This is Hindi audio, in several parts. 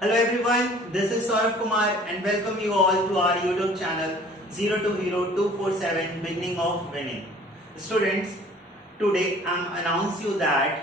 Hello everyone, this is Saurabh Kumar and welcome you all to our YouTube channel 0 to Hero 247 Beginning of Winning. Students, today I am announce you that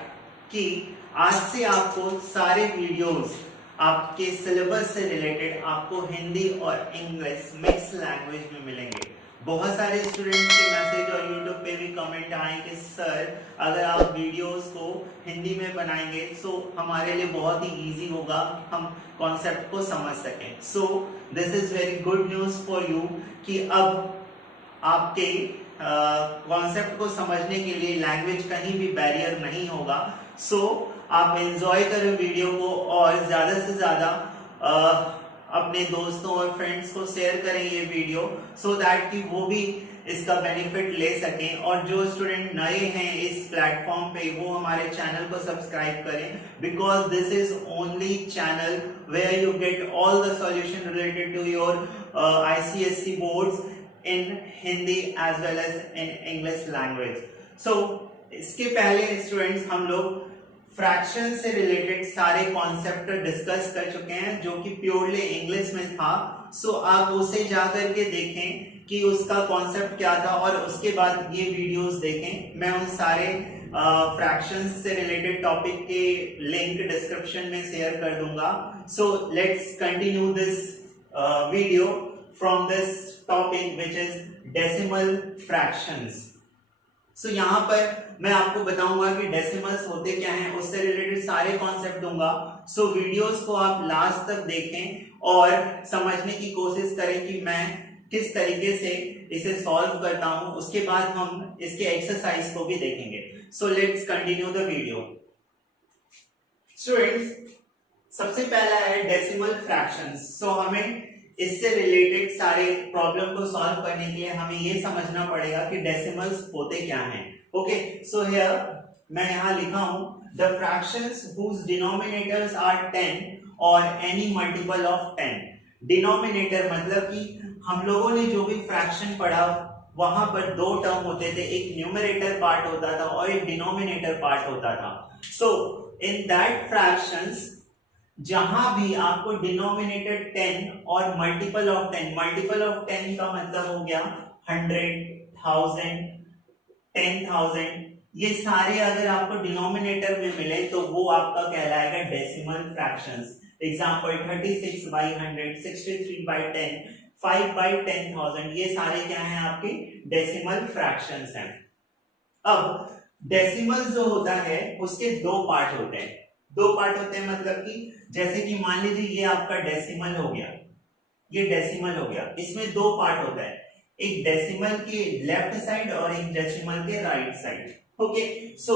कि आज से आपको सारे वीडियोस आपके सिलेबस से रिलेटेड आपको हिंदी और इंग्लिश मिक्स लैंग्वेज में मिलेंगे। बहुत सारे स्टूडेंट्स के मैसेज और यूट्यूब पे भी कमेंट आए कि सर अगर आप वीडियोस को हिंदी में बनाएंगे तो हमारे लिए बहुत ही इजी होगा, हम कॉन्सेप्ट को समझ सकें। सो this is very good news for you कि अब आपके कॉन्सेप्ट को समझने के लिए लैंग्वेज कहीं भी बैरियर नहीं होगा। सो आप एंजॉय करें वीडियो को और ज्यादा से ज्यादा अपने दोस्तों और फ्रेंड्स को शेयर करें ये वीडियो सो दैट कि वो भी इसका बेनिफिट ले सकें। और जो स्टूडेंट नए हैं इस प्लेटफॉर्म पे वो हमारे चैनल को सब्सक्राइब करें, because this is only channel where you get all the solution related to your ICSE boards in Hindi as well as in English language. So इसके पहले स्टूडेंट्स हम लोग फ्रैक्शन से रिलेटेड सारे कॉन्सेप्ट डिस्कस कर चुके हैं जो कि प्योरली इंग्लिश में था। सो आप उसे जाकर के देखें कि उसका कॉन्सेप्ट क्या था और उसके बाद ये वीडियोस देखें। मैं उन सारे फ्रैक्शन से रिलेटेड टॉपिक के लिंक डिस्क्रिप्शन में शेयर कर दूंगा। So let's continue this video from this topic which is decimal fractions. So यहाँ पर मैं आपको बताऊंगा कि डेसिमल्स होते क्या हैं, उससे रिलेटेड सारे कॉन्सेप्ट दूंगा। सो वीडियोस को आप लास्ट तक देखें और समझने की कोशिश करें कि मैं किस तरीके से इसे सॉल्व करता हूं। उसके बाद हम इसके एक्सरसाइज को भी देखेंगे। सो let's continue the video. Students, सबसे पहला है डेसिमल फ्रैक्शंस। सो हमें इससे रिलेटेड सारे प्रॉब्लम को सॉल्व करने के लिए हमें ये समझना पड़ेगा कि डेसिमल्स होते क्या हैं। ओके, सो हियर मैं यहाँ लिखा हूं the fractions whose denominators are 10 और एनी मल्टीपल ऑफ 10। डिनोमिनेटर मतलब कि हम लोगों ने जो भी फ्रैक्शन पढ़ा वहां पर दो टर्म होते थे, एक न्यूमरेटर पार्ट होता था और एक डिनोमिनेटर पार्ट होता था। सो इन दैट फ्रैक्शंस जहां भी आपको डिनोमिनेटर 10 और मल्टीपल ऑफ 10, मल्टीपल ऑफ 10 का मतलब हो गया 100, 1000, 10,000, ये सारे अगर आपको डिनोमिनेटर में मिले तो वो आपका कहलाएगा डेसिमल फ्रैक्शंस। एग्जांपल 36/100, 63/10, 5/10,000, ये सारे क्या हैं आपके डेसिमल फ्रैक्शंस हैं। अब डेसिमल जो होता है उसके दो पार्ट होते हैं। दो पार्ट होते हैं मतलब कि जैसे कि मान लीजिए ये आपका डेसिमल हो गया, ये डेसिमल हो गया, इसमें दो पार्ट होता है, एक डेसिमल के लेफ्ट साइड और एक डेसिमल के right side. Okay, so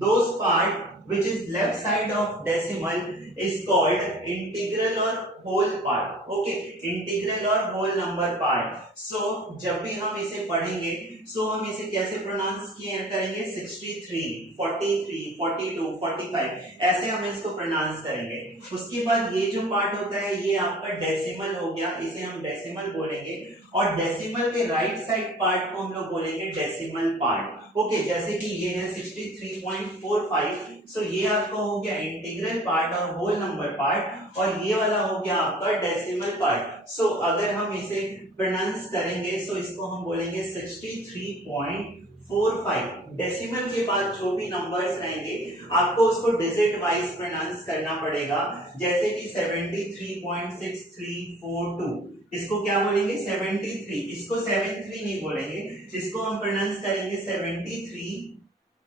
those part which is left side of decimal is called integral or whole part. Okay, integral or whole number part. So जब भी हम इसे पढ़ेंगे हम इसे कैसे प्रोनाउंस करेंगे, 63, 43, 42, 45 ऐसे हम इसको प्रोनाउंस करेंगे। उसके बाद ये जो पार्ट होता है ये आपका डेसिमल हो गया, इसे हम डेसिमल बोलेंगे और डेसिमल के राइट साइड पार्ट को हम लोग बोलेंगे डेसिमल पार्ट। ओके, जैसे कि ये है 63.45, सो ये आपका हो गया इंटीग्रल पार्ट और होल नंबर पार्ट और ये वाला हो गया आपका डेसिमल पार्ट। सो अगर हम इसे प्रोनाउंस करेंगे सो इसको हम बोलेंगे 63.45। डेसिमल के बाद जो भी नंबर्स रहेंगे आपको उसको डिजिट वाइज प्रोनाउंस करना पड़ेगा, जैसे कि 73.6342, इसको क्या बोलेंगे 73, इसको 73 नहीं बोलेंगे, इसको हम प्रोनाउंस करेंगे 73,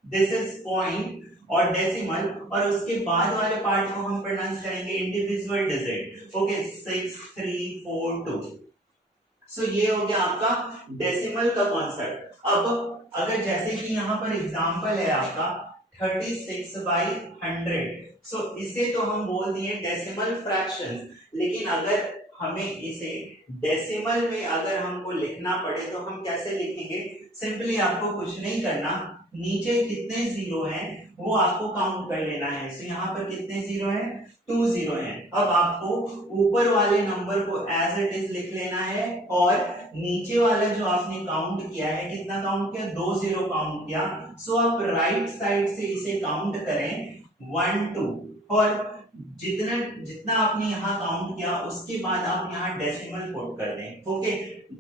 दिस इज पॉइंट और डेसिमल, और उसके बाद वाले पार्ट को हम प्रोनाउंस करेंगे इंडिविजुअल डिजिट। ओके, 6342। सो ये हो गया आपका डेसिमल का कॉन्सेप्ट। अब अगर जैसे कि यहाँ पर एग्जांपल है आपका 36/100, सो इसे तो हम बोल दिए डेसिमल फ्रैक्शंस, लेकिन अगर हमें इसे डेसिमल में अगर हमको लिखना पड़े तो हम कैसे लिखेंगे। सिंपली आपको कुछ नहीं करना, नीचे कितने जीरो हैं वो आपको काउंट कर लेना है। सो यहाँ पर कितने जीरो हैं, 2 जीरो हैं। अब आपको ऊपर वाले नंबर को एज इट इज लिख लेना है और नीचे वाला जो आपने काउंट किया है, कितना काउंट किया, 2 जीरो काउंट किया। सो आप राइट साइड से इसे काउंट करें 1 2 और जितना जितना आपने यहाँ काउंट किया उसके बाद आप यहाँ डेसिमल पुट कर दें। ओके,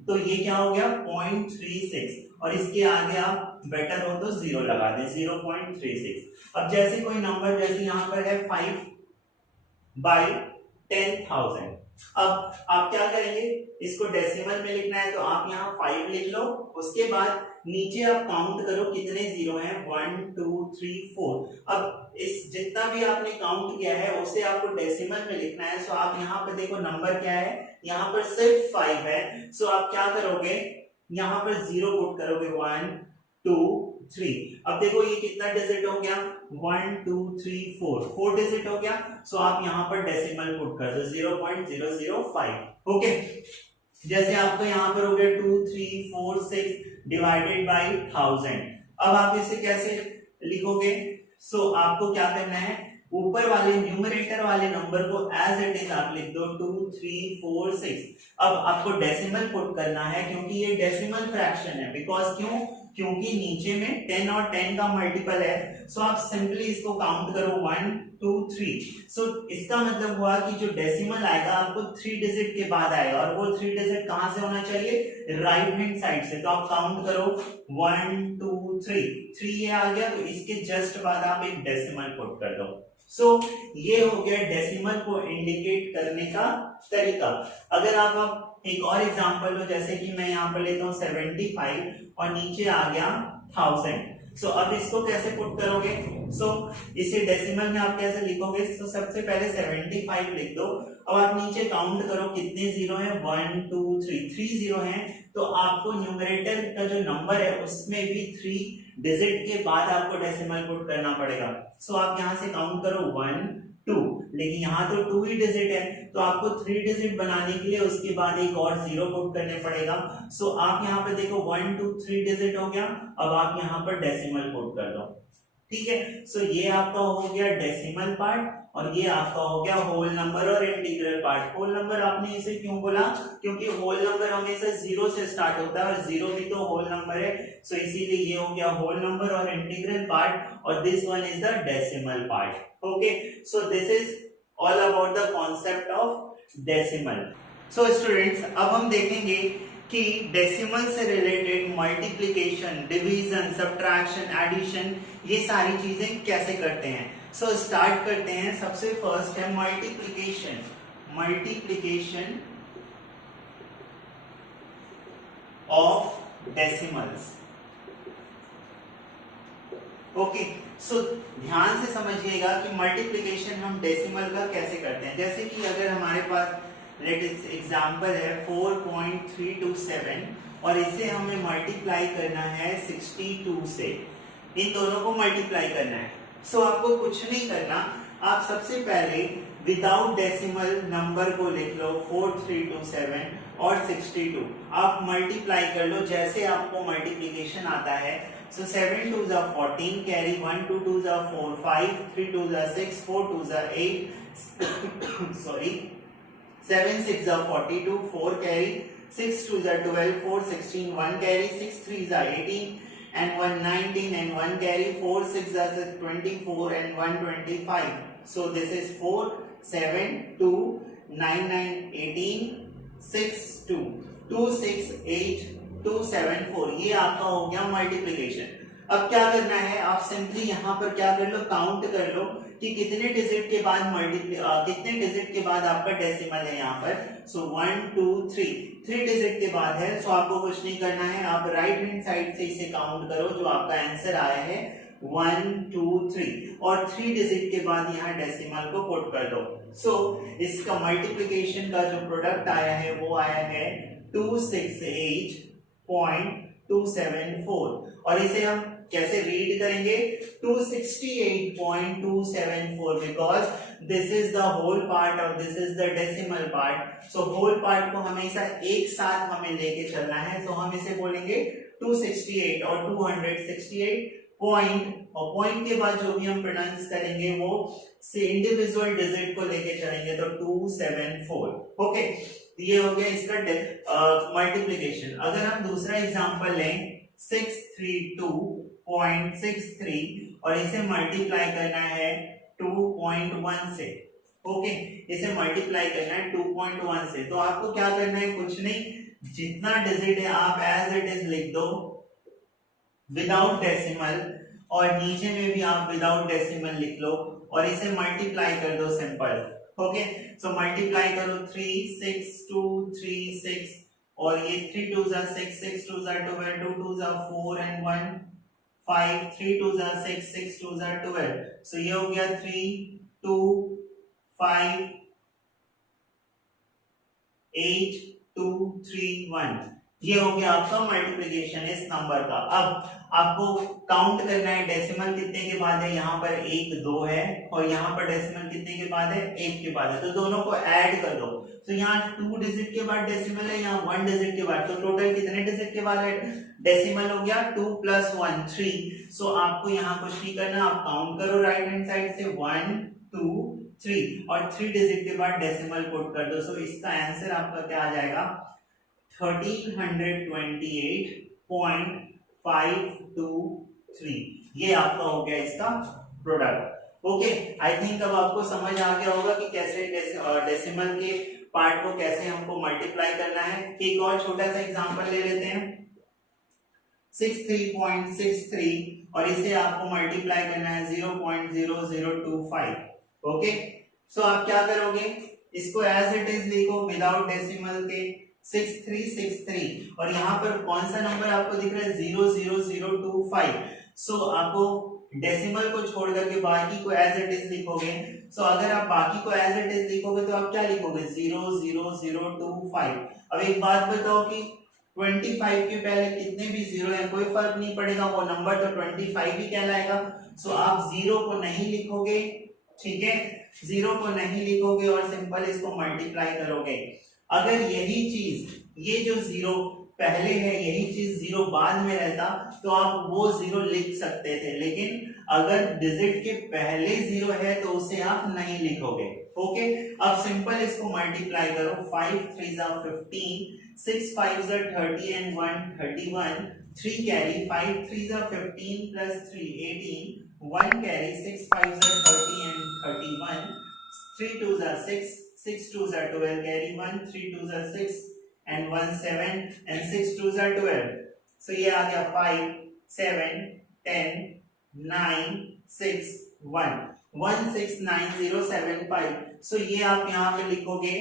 तो ये क्या हो गया 0.36 और इसके आगे आप बेटर हो तो 0 लगा दें 0.36। अब जैसे कोई नंबर जैसे यहाँ पर है 5/10,000। अब आप क्या करेंगे, इसको डेसिमल में लिखना है तो आप यहाँ 5 लिख लो, उसके बाद नीचे आप काउंट करो कितने जीरो हैं 1 2 3 4। अब इस जितना भी आपने काउंट किया है उसे आपको डेसिमल में लिखना है। सो आप यहाँ पर देखो नंबर क्या है, यहाँ पर सिर्फ 5 है। सो आप क्या करोगे, यहाँ पर 0 पुट करोगे 1 2 3। अब देखो ये कितना डिजिट हो गया 1 2 3 4 डिजिट हो गया। सो आप यहाँ पर डेसिमल पुट कर दो 0.005। ओके, जैसे आपको यहाँ पर हो गया 2 3 4 6 डिवाइडेड बाय 1000। अब आप इसे कैसे लिखोगे, सो आपको क्या करना है, ऊपर वाले न्यूमरेटर वाले नंबर को एज इट इज आप लिख दो 2 3 4 6। अब आपको डेसिमल पुट करना है क्योंकि ये डेसिमल फ्रैक्शन है, बिकॉज क्योंकि नीचे में 10 और 10 का मल्टीपल है। सो आप सिंपली इसको काउंट करो 1 2 3। सो इसका मतलब हुआ कि जो डेसिमल आएगा आपको 3 डिजिट के बाद आएगा, और वो 3 डिजिट कहां से होना चाहिए, राइट हैंड साइड से। तो आप काउंट करो 1 2 3 ये आ गया, तो इसके जस्ट बाद आप एक डेसिमल पुट कर दो। सो ये हो गया डेसिमल को इंडिकेट करने का तरीका। अगर आप एक और एग्जांपल लो, जैसे कि मैं यहाँ पर लेता हूँ 75 और नीचे आ गया 1000। सो अब इसको कैसे पुट करोगे, सो इसे डेसिमल में आप कैसे लिखोगे, सो सबसे पहले 75 लिख दो। अब आप नीचे काउंट करो कितने जीरो हैं 1 2 3 जीरो हैं। तो आपको न्यूमरेटर का जो नंबर है उसमें भी 3 डिजिट के बाद आपको डेसिमल पुट करना पड़ेगा। सो आप यहां से काउंट करो 1 2, लेकिन यहाँ तो 2 ही डिजिट है, तो आपको 3 डिजिट बनाने के लिए उसके बाद एक और 0 पुट करने पड़ेगा। सो आप यहाँ पे देखो 1 2 3 डिजिट हो गया। अब आप यहाँ पर डेसिमल पुट कर दो, ठीक है। सो ये आपका हो गया डेसिमल पार्ट, और ये आपका हो गया होल नंबर और इंटीग्रल पार्ट। होल नंबर आपने इसे क्यों बोला, क्योंकि होल नंबर हमेशा 0 से स्टार्ट होता है और 0 भी तो होल नंबर है। सो इसीलिए ये हो गया होल नंबर और इंटीग्रल पार्ट, और this one is the decimal part. Okay, so this is all about the concept of decimal. So students, अब हम देखेंगे कि डेसिमल से रिलेटेड मल्टीप्लिकेशन, डिवीजन, सब्ट्रैक्शन, एडिशन, ये सारी चीजें कैसे करते हैं। सो स्टार्ट करते हैं। सबसे फर्स्ट है मल्टीप्लिकेशन ऑफ डेसिमल्स। ओके, सो ध्यान से समझिएगा कि मल्टीप्लिकेशन हम डेसिमल का कैसे करते हैं। जैसे कि अगर हमारे पास लेटेस्ट एग्जांपल है 4.327 और इसे हमें मल्टीप्लाई करना है 62 से, इन दोनों को मल्टीप्लाई करना है। सो आपको कुछ नहीं करना, आप सबसे पहले विदाउट डेसिमल नंबर को लिख लो 4327 और 62, आप मल्टीप्लाई कर लो जैसे आपको मल्टीप्लिकेशन आता है। सो 7 2 जा 14 कैरी 1 2 2 जा 4 5 3 2 जा 6 4 2 जा 8 सॉरी 7 6 जा 42 4 कैरी 6 2 जा 12 4 16 1 कैरी 6 3 जा 18 and 1 19 and 1 carry 4 6 is 24 and 1 25. So this is 4 7 2 9 9 18 6 2 2 6 8 2 7 4। ये आपका हो गया मल्टीप्लिकेशन। अब क्या करना है, आप सिंपली यहाँ पर क्या कर लो, काउंट कर लो कि कितने डिजिट के बाद कितने डिजिट के बाद आपका डेसिमल है यहाँ पर। सो 1 2 3 डिजिट के बाद है। सो आपको कुछ नहीं करना है, आप राइट हैंड साइड से इसे काउंट करो, जो आपका आंसर आया है 1 2 3, और 3 डिजिट के बाद यहाँ डेसिमल को पुट कर दो। सो इसका मल्टीप्लिकेशन का जो प्रोडक्ट आया है वो आया है 268.274, और इसे हम कैसे रीड करेंगे 268.274, because this is the whole part और this is the decimal part. So whole part को हमेशा एक साथ हमें लेके चलना है। सो हम इसे बोलेंगे 268 और 268 पॉइंट, और पॉइंट के बाद जो भी हम प्रोनाउंस करेंगे वो से इंडिविजुअल डिजिट को लेके चलेंगे, तो 274। ओके, ये हो गया इसका मल्टीप्लिकेशन। अगर हम दूसरा एग्जांपल लें 632.63 और इसे मल्टीप्लाई करना है 2.1 से, ओके, इसे मल्टीप्लाई करना है 2.1 से। तो आपको क्या करना है, कुछ नहीं, जितना डिजिट है आप एज इट इज लिख दो विदाउट डेसिमल, और नीचे में भी आप विदाउट डेसिमल लिख लो और इसे मल्टीप्लाई कर दो सिंपल। ओके, सो मल्टीप्लाई करो 3 6 2 3 6, और ये 3 2 जा 6 6 2 जा 12 2 2 जा 4 एंड 1 5 3 2 जा 6 6 2 जा 12। सो ये हो गया 3 2 5 8 2 3 1। ये हो गया आपका मल्टीप्लिकेशन इस नंबर का। अब आपको काउंट करना है डेसिमल कितने के बाद है, यहाँ पर 1 2 है, और यहाँ पर डेसिमल कितने के बाद है, 1 के बाद है, तो दोनों को ऐड कर दो। तो यहाँ 2 डिजिट के बाद डेसिमल है, यहाँ 1 डिजिट के बाद, तो टोटल कितने डिजिट के बाद है डेसिमल हो गया 2 + 1 3। सो आपको यहाँ कुछ नहीं करना, आप काउंट करो राइट हैंड साइड से 1 2 3, और 3 डिजिट के बाद डेसिमल पुट कर दो। सो इसका आंसर आपका क्या आ जाएगा, 1328.523। ये आपका हो गया इसका प्रोडक्ट। ओके, आई थिंक अब आपको समझ आ गया होगा कि कैसे डेसिमल के पार्ट को कैसे हमको मल्टीप्लाई करना है। एक और छोटा सा एग्जांपल ले लेते हैं, 63.63, और इसे आपको मल्टीप्लाई करना है 0.0025। ओके, सो आप क्या करोगे, इसको एज इट इज लिखो विदाउट डेसिमल के 6363, और यहाँ पर कौन सा नंबर आपको दिख रहा है 00025। सो आपको डेसिमल को छोड़ करके बाकी को एज इट इज लिखोगे। सो अगर आप बाकी को एज इट इज लिखोगे तो आप क्या लिखोगे 00025। अब एक बात बताओ कि 25 के पहले कितने भी जीरो है कोई फर्क नहीं पड़ेगा, वो नंबर तो 25 ही कहलाएगा। सो आप जीरो को नहीं लिखोगे, ठीक है, जीरो को नहीं लिखोगे और सिंपल इसको मल्टीप्लाई करोगे। अगर यही चीज, ये जो जीरो पहले है यही चीज जीरो बाद में रहता तो आप वो जीरो लिख सकते थे, लेकिन अगर डिजिट के पहले जीरो है तो उसे आप नहीं लिखोगे। ओके, अब सिंपल इसको मल्टीप्लाई करो, 5 3 जा 15, 6 5 जा 30 एंड 1 31, 3 कैरी, 5 3 जा 15 प्लस 3 18, 1 कैरी, 6 5 जा 30 एंड 31, 3 2 जा 6, 6 2 जा 12 कैरी 1, 3 2 जा 6 and 1 7 and 6 2s are 12। so ये आ गया 5 7 10 9 6 1 169075। so ये आप यहाँ पे लिखोगे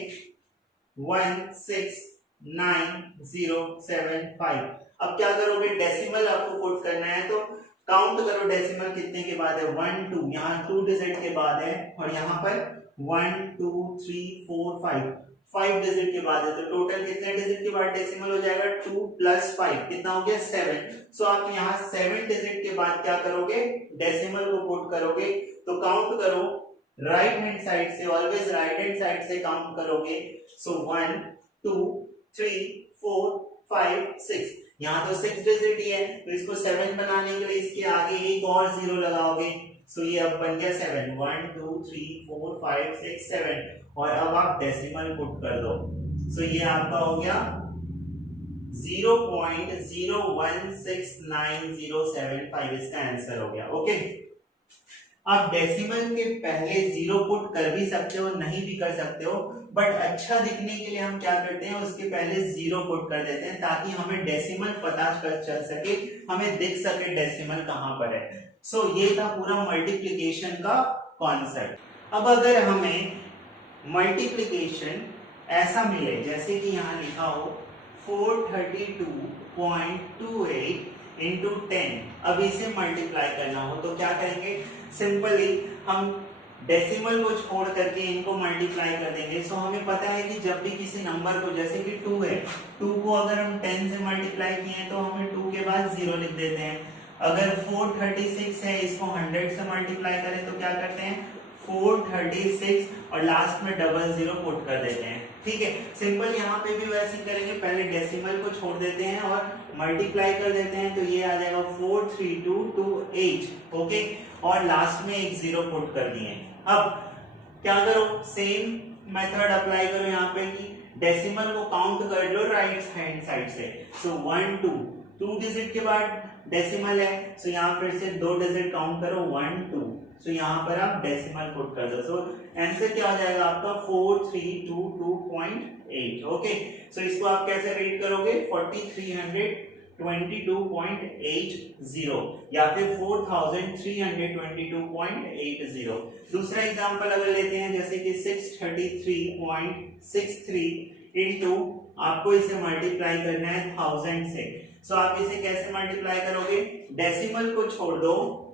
169075। अब क्या करोगे, डेसिमल आपको पुट करना है तो काउंट करो डेसिमल कितने के बाद है 1 2, यहाँ 2 डिजिट के बाद है, और यहाँ पर 1 2 3 4 5 डिजिट के बाद है, तो टोटल कितने डिजिट के बाद डेसिमल हो जाएगा 2 + 5, कितना हो गया 7। सो आप यहाँ 7 डिजिट के बाद क्या करोगे, डेसिमल को पुट करोगे। तो काउंट करो राइट हैंड साइड से, ऑलवेज राइट हैंड साइड से काउंट करोगे। सो 1 2 3 4 5 6, यहाँ तो 6 डिजिट ही है तो इसको 7 बनाने के लिए इसके आगे एक और जीरो लगाओगे। सो ये अब बन गया 7 1 2 3 4 5 6 7, और अब आप डेसिमल पुट कर दो। सो ये आपका हो गया 0.016907 इसका आंसर हो गया। ओके, आप डेसिमल के पहले जीरो पुट कर भी सकते हो, नहीं भी कर सकते हो, बट अच्छा दिखने के लिए हम क्या करते हैं, उसके पहले जीरो पुट कर देते हैं ताकि हमें डेसिमल पता चल सके, हमें दिख सके डेसिमल कहां पर है। सो ये था पूरा मल्टीप्लिकेशन का कॉन्सेप्ट। अब अगर हमें मल्टीप्लिकेशन ऐसा मिले जैसे कि यहाँ लिखा हो 432.28 into 10, अब इसे मल्टीप्लाई करना हो तो क्या करेंगे, सिंपली हम डेसिमल को छोड़ करके इनको मल्टीप्लाई कर देंगे। सो हमें पता है कि जब भी किसी नंबर को, जैसे कि 2 है, 2 को अगर हम 10 से मल्टीप्लाई किए हैं तो हमें 2 के बाद 0 लिख देते हैं। अगर 436 है, इसको 100 से मल्टीप्लाई करें तो क्या करते हैं 436 और लास्ट में 00 पुट कर देते हैं। ठीक है, सिंपल यहाँ पे भी वैसे ही करेंगे, पहले डेसिमल को छोड़ देते हैं और मल्टीप्लाई कर देते हैं, तो ये आ जाएगा 43228। ओके, और लास्ट में एक जीरो पुट कर दिए। अब क्या करो, सेम मेथड अप्लाई करो यहाँ पे कि डेसिमल को काउंट कर लो राइट हैंड साइड से। सो 1 2 डिजिट के बाद डेसिमल है, सो यहाँ फिर से 2 डिजिट काउंट करो 1 2। सो यहाँ पर आप डेसिमल पुट कर दो। सो आंसर क्या हो जाएगा आपका 4322.8। ओके, सो इसको आप कैसे रीड करोगे 4322.80 या फिर 4322.80। दूसरा एग्जांपल अगर लेते हैं जैसे कि 633.63 इनटू आपको इसे मल्टीप्लाई करना है 1000 से। सो आप इसे कैसे मल्टीप्लाई करोगे, डेसिमल को छोड़ दो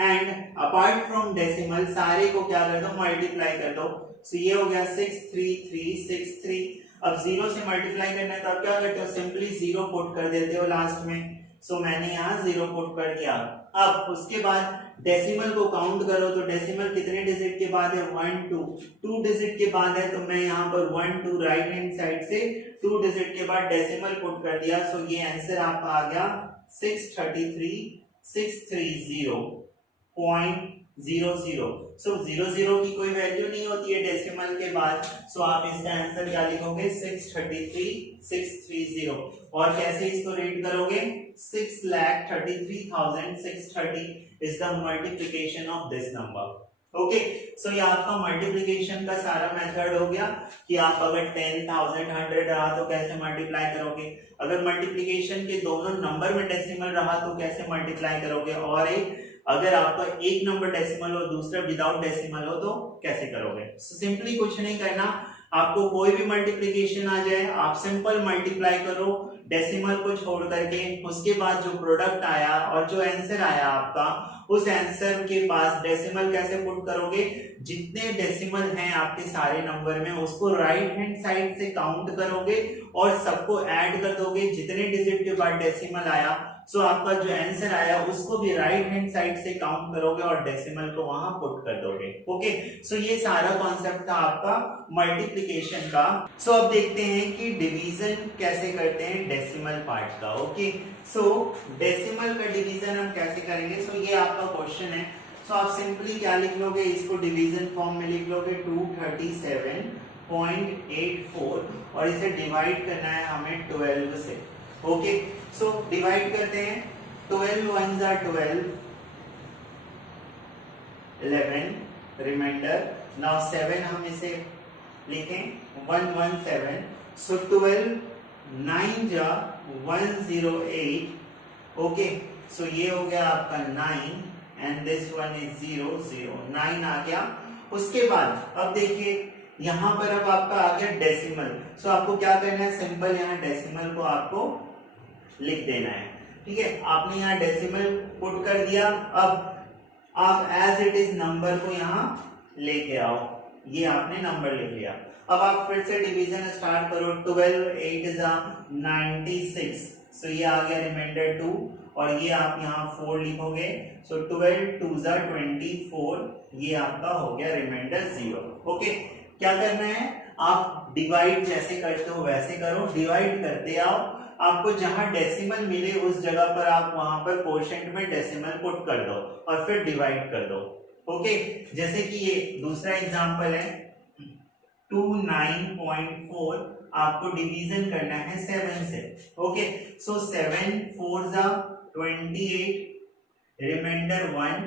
एंड अपार्ट फ्रॉम डेसिमल सारे को क्या कर दो मल्टीप्लाई कर दो। सो ये हो गया 63363। अब जीरो से मल्टीप्लाई करना है तो आप क्या करते हो, सिंपली जीरो पुट कर देते हो लास्ट में। सो मैंने यहाँ जीरो पुट कर दिया। अब उसके बाद डेसिमल को काउंट करो तो डेसिमल कितने डिजिट के बाद है 1 2 2 डिजिट के बाद है, तो मैं यहाँ पर 1 2 राइट हैंड साइड से 2 डिजिट के बाद डेसिमल पुट कर दिया। सो ये आंसर आपका आ गया 633,630.00। सो 00 की कोई वैल्यू नहीं होती है डेसिमल के बाद। सो आप इसका आंसर क्या लिखोगे 633,630। और कैसे इसको रीड करोगे 6,33,630 is the multiplication of this number. Okay, so ये आपका मल्टीप्लिकेशन का सारा मेथड हो गया कि आप अगर 10,000 100 रहा तो कैसे मल्टीप्लाई करोगे, अगर मल्टीप्लिकेशन के दोनों नंबर में डेसिमल रहा तो कैसे मल्टीप्लाई करोगे, और अगर आपका एक नंबर डेसिमल हो दूसरा विदाउट डेसिमल हो तो कैसे करोगे। सिंपली कुछ नहीं करना, आपको कोई भी मल्टीप्लिकेशन आ जाए आप सिंपल मल्टीप्लाई करो डेसिमल को छोड़ करके। उसके बाद जो प्रोडक्ट आया और जो आंसर आया आपका, उस आंसर के पास डेसिमल कैसे पुट करोगे, जितने डेसिमल हैं आपके सारे नंबर में उसको राइट हैंड साइड से काउंट करोगे और सबको ऐड कर दोगे जितने डिजिट के बाद डेसिमल आया। सो आपका जो आंसर आया उसको भी राइट हैंड साइड से काउंट करोगे और डेसिमल को वहां पुट कर दोगे। ओके, सो ये सारा कॉन्सेप्ट था आपका मल्टीप्लिकेशन का। सो अब देखते हैं कि डिवीजन कैसे करते हैं डेसिमल पार्ट का। ओके, सो डेसिमल का डिवीजन हम कैसे करेंगे, सो ये आपका क्वेश्चन है। सो आप सिंपली क्या लिख लोगे, इसको डिवीजन फॉर्म में लिख लोगे 237.84 और इसे डिवाइड करना है हमें 12 से। ओके, सो डिवाइड करते हैं, 12 1s are 12, 11 रिमाइंडर। नाउ 7 हम इसे लिखें 117। सो 12 9 जा 108। ओके, सो ये हो गया आपका 9 एंड दिस वन इज 0 0 9 आ गया। उसके बाद अब देखिए यहां पर अब आपका आ गया डेसिमल। सो आपको क्या करना है, सिंपल यहाँ डेसिमल को आपको लिख देना है। ठीक है, आपने यहाँ डेसिमल पुट कर दिया। अब आप एज इट इज नंबर को यहाँ लेके आओ, ये आपने नंबर लिख लिया। अब आप फिर से डिवीजन स्टार्ट करो, 12 8 is 96। सो ये आ गया रिमाइंडर 2 और ये आप यहाँ 4 लिखोगे। सो 12 2s are 24, ये आपका हो गया रिमाइंडर 0। ओके, क्या करना है, आप डिवाइड जैसे करते हो वैसे करो, डिवाइड करते आओ। आपको जहां डेसिमल मिले उस जगह पर आप वहां पर कोशेंट में डेसिमल पुट कर दो और फिर डिवाइड कर दो। ओके, जैसे कि ये दूसरा एग्जांपल है 29.4, आपको डिवीजन करना है 7 से। Okay, so 7 4s are 28, reminder 1।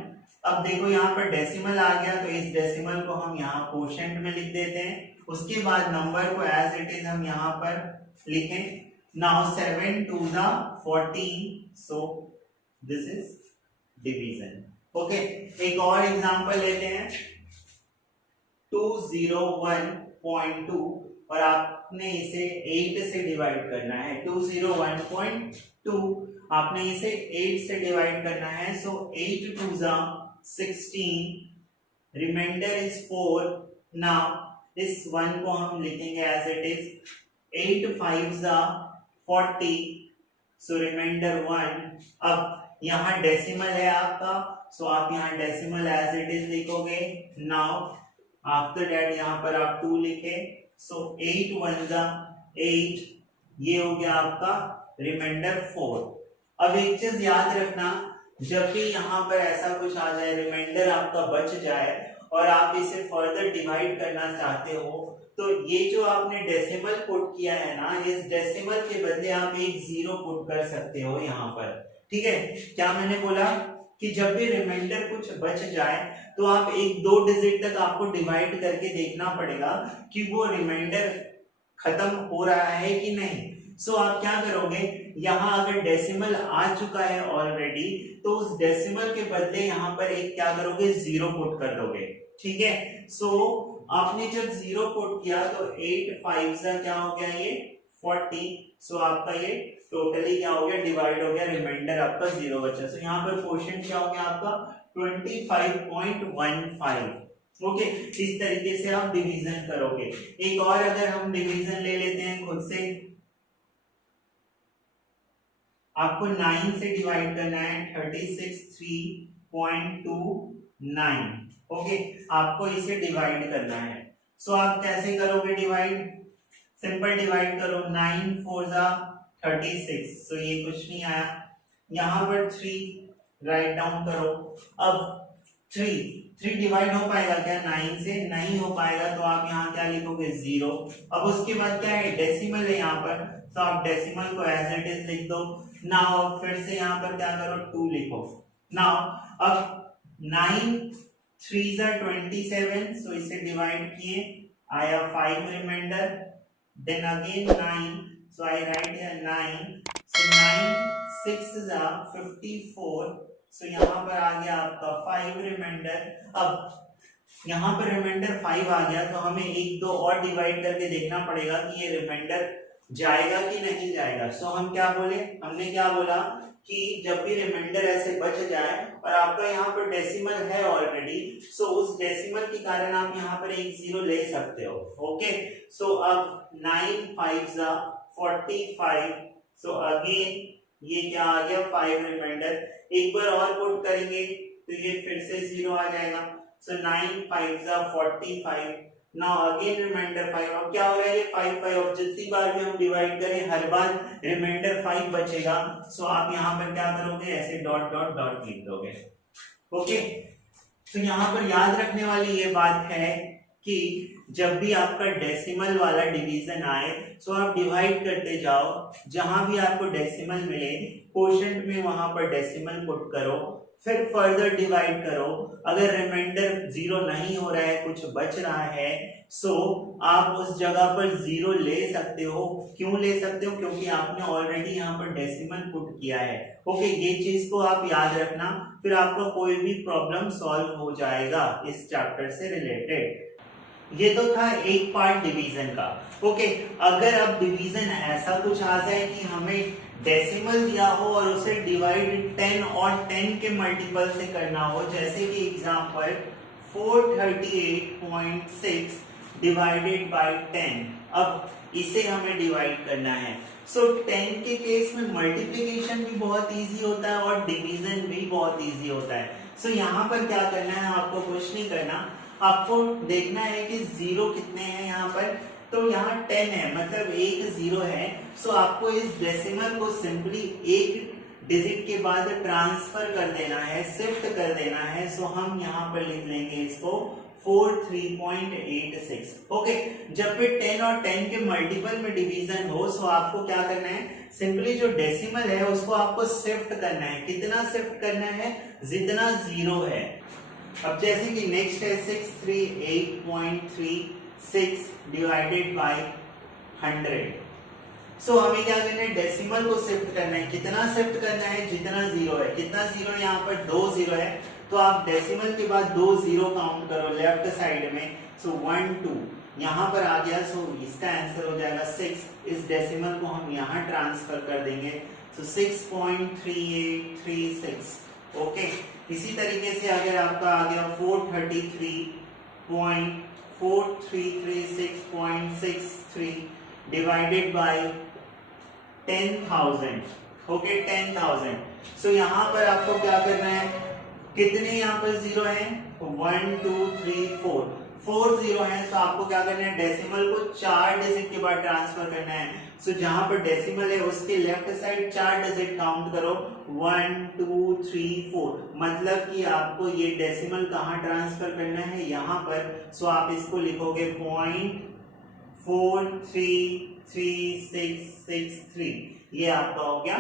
अब देखो यहाँ पर डेसिमल आ गया तो इस डेसिमल को हम यहाँ कोशेंट में लिख देते हैं। उसके बाद नंबर को एज इट इज हम यहाँ पर लिखें। Now 7 2s are 14, so this is division. Okay, एक और एग्जांपल लेते हैं 201.2 और आपने इसे 8 से डिवाइड करना है। 201.2 आपने इसे 8 से डिवाइड करना है। So 8 2s are 16, reminder is 4। Now इस 1 को हम लिखेंगे as it is 8 5s are 40, so reminder 1। अब यहाँ डेसिमल है आपका, सो आप यहाँ डेसिमल एज इट इज लिखोगे। नाउ आफ्टर दैट यहाँ पर आप 2 लिखे। सो 8 1s are 8, ये हो गया आपका रिमाइंडर 4। अब एक चीज याद रखना, जब भी यहाँ पर ऐसा कुछ आ जाए, रिमाइंडर आपका बच जाए और आप इसे फर्दर डिवाइड करना चाहते हो, तो ये जो आपने डेसिमल पुट किया है ना, इस डेसिमल के बदले आप एक 0 पुट कर सकते हो यहाँ पर। ठीक है, क्या मैंने बोला, कि जब भी रिमाइंडर कुछ बच जाए तो आप एक दो डिजिट तक आपको डिवाइड करके देखना पड़ेगा कि वो रिमाइंडर खत्म हो रहा है कि नहीं। सो आप क्या करोगे, यहाँ अगर डेसिमल आ चुका है ऑलरेडी तो उस डेसिमल के बदले यहाँ पर एक क्या करोगे, जीरो पुट कर दोगे। ठीक है, सो आपने जब जीरो पुट किया तो 8 5 का क्या हो गया, ये 40। सो आपका ये टोटली क्या हो गया, डिवाइड हो गया, रिमाइंडर आपका जीरो बचा। सो यहाँ पर क्वोशिएंट क्या हो गया आपका 25.15। ओके, इस तरीके से आप डिवीजन करोगे। एक और अगर हम डिवीजन ले लेते हैं खुद से, आपको 9 से डिवाइड करना है 36.329। ओके, आपको इसे डिवाइड करना है। सो आप कैसे करोगे डिवाइड, सिंपल डिवाइड करो, 9 4 जा 36। सो ये कुछ नहीं आया, यहां पर 3 राइट डाउन करो। अब 3 डिवाइड हो पाएगा क्या 9 से, नहीं हो पाएगा, तो आप यहाँ क्या लिखोगे, 0। अब उसके बाद क्या है, डेसिमल है यहाँ पर, तो आप डेसिमल को एज इट इज लिख दो। नाउ फिर से यहाँ पर क्या करो, 2 लिखो। नाउ अब 9 3 जा 27, सो इसे डिवाइड किए, आया 5 reminder, then again 9, so I write here 9, so 9 6 जा 54, सो यहाँ पर आ गया आपका 5 रिमाइंडर। अब यहाँ पर रिमाइंडर 5 आ गया तो हमें एक दो और डिवाइड करके देखना पड़ेगा कि ये रिमाइंडर जाएगा कि नहीं जाएगा। सो हम क्या बोले, हमने क्या बोला कि जब भी रिमाइंडर ऐसे बच जाए और आपका यहाँ पर डेसिमल है ऑलरेडी, सो उस डेसिमल के कारण आप यहाँ पर एक जीरो ले सकते हो। ओके, सो अब 9 5 जा 45, सो अगेन ये क्या आ गया 5 रिमाइंडर, एक बार और पुट करेंगे तो ये फिर से जीरो आ जाएगा। सो 9 5 जा 45, नाउ अगेन रिमाइंडर 5। अब क्या हो रहा है, ये 5 5, अब जितनी बार भी हम डिवाइड करें हर बार रिमाइंडर 5 बचेगा। सो आप यहाँ पर क्या करोगे, ऐसे डॉट डॉट डॉट लिख दोगे। ओके, तो यहाँ पर याद रखने वाली ये बात है कि जब भी आपका डेसिमल वाला डिवीजन आए तो आप डिवाइड करते जाओ, जहां भी आपको डेसिमल मिले क्वोशिएंट में वहां पर डेसिमल पुट करो, फिर फर्दर डिवाइड करो। अगर रिमाइंडर जीरो नहीं हो रहा है, कुछ बच रहा है, सो आप उस जगह पर जीरो ले सकते हो। क्यों ले सकते हो, क्योंकि आपने ऑलरेडी यहाँ पर डेसिमल पुट किया है। ओके, ये चीज को आप याद रखना, फिर आपका कोई भी प्रॉब्लम सॉल्व हो जाएगा इस चैप्टर से रिलेटेड। ये तो था एक पार्ट डिवीजन का। ओके, अगर अब डिवीजन ऐसा कुछ आ जाए कि हमें डेसिमल दिया हो और उसे डिवाइड 10 और 10 के मल्टीपल से करना हो, जैसे कि एग्जांपल 438.6 डिवाइडेड बाय 10, अब इसे हमें डिवाइड करना है। सो 10 के केस में मल्टीप्लिकेशन भी बहुत इजी होता है और डिवीजन भी बहुत इजी होता है। सो यहाँ पर क्या करना है, आपको कुछ नहीं करना, आपको देखना है कि जीरो कितने हैं यहाँ पर, तो यहाँ 10 है, मतलब एक जीरो है। सो आपको इस डेसिमल को सिंपली एक डिजिट के बाद ट्रांसफर कर देना है, शिफ्ट कर देना है। सो हम यहाँ पर लिख लेंगे इसको 43.86। ओके, जब भी 10 और 10 के मल्टीपल में डिवीजन हो, सो आपको क्या करना है, सिंपली जो डेसिमल है उसको आपको शिफ्ट करना है। कितना शिफ्ट करना है, जितना जीरो है। अब जैसे कि नेक्स्ट है 638.36 डिवाइडेड बाय 100। सो हमें क्या करना है, डेसिमल को शिफ्ट करना है। कितना शिफ्ट करना है, जितना जीरो है। कितना जीरो, यहाँ पर 2 जीरो है, तो आप डेसिमल के बाद 2 जीरो काउंट करो लेफ्ट साइड में। सो 1 2 यहाँ पर आ गया, सो इसका आंसर हो जाएगा 6। इस डेसिमल को हम यहाँ ट्रांसफर कर देंगे, सो 6.3836। ओके, इसी तरीके से अगर आपका आ गया 433.4336.63 डिवाइडेड बाय 10,000। ओके, 10,000। सो यहाँ पर आपको क्या करना है, कितने यहाँ पर जीरो हैं, 1 2 3 4 जीरो है। सो आपको क्या करना है, डेसिमल को 4 डिजिट के बाद ट्रांसफर करना है। सो जहां पर डेसिमल है उसके लेफ्ट साइड 4 डिजिट काउंट करो, 1 2 3 4, मतलब कि आपको ये डेसिमल कहां ट्रांसफर करना है, यहाँ पर। सो आप इसको लिखोगे 0.43 3663, ये आपका हो गया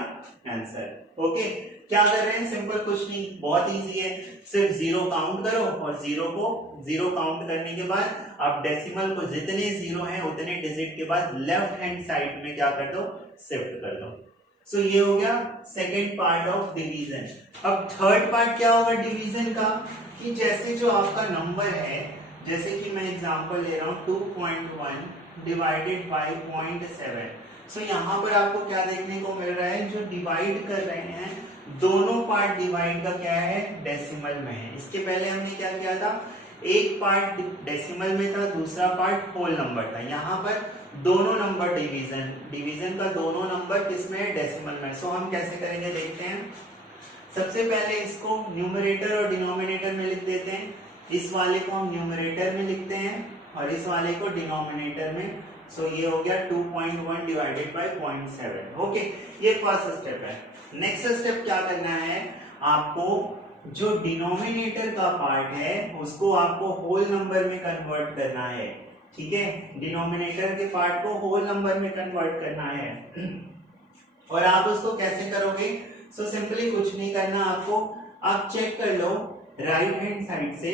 आंसर। ओके, क्या कर रहे हैं, सिंपल कुछ नहीं, बहुत इजी है, सिर्फ जीरो काउंट करो और जीरो काउंट करने के बाद आप डेसिमल को जितने जीरो हैं उतने डिजिट के बाद लेफ्ट हैंड साइड में क्या कर दो, शिफ्ट कर दो। सो ये हो गया सेकेंड पार्ट ऑफ डिवीजन। अब थर्ड पार्ट क्या होगा डिवीजन का, कि जैसे जो आपका नंबर है, जैसे कि मैं एग्जांपल ले रहा हूं 2.1 डिवाइडेड बाय 0.7। सो यहाँ पर आपको क्या देखने को मिल रहा है, जो डिवाइड कर रहे हैं दोनों पार्ट डिवाइड का क्या है, डेसिमल में है। इसके पहले हमने क्या किया था, एक पार्ट डेसिमल में था, दूसरा पार्ट होल नंबर था। यहाँ पर दोनों नंबर डिवीजन का दोनों नंबर किसमें है, डेसिमल में। सो हम कैसे करेंगे देखते हैं। सबसे पहले इसको न्यूमरेटर और डिनोमिनेटर में लिख देते हैं। इस वाले को हम न्यूमरेटर में लिखते हैं और इस वाले को डिनोमिनेटर में। सो ये हो गया 2.1 डिवाइडेड बाय 0.7। ओके, ये फर्स्ट स्टेप है। नेक्स्ट स्टेप क्या करना है, आपको जो डिनोमिनेटर का पार्ट है उसको आपको होल नंबर में कन्वर्ट करना है। ठीक है, डिनोमिनेटर के पार्ट को होल नंबर में कन्वर्ट करना है। और आप उसको कैसे करोगे, सो सिंपली कुछ नहीं करना आपको, आप चेक कर लो राइट हैंड साइड से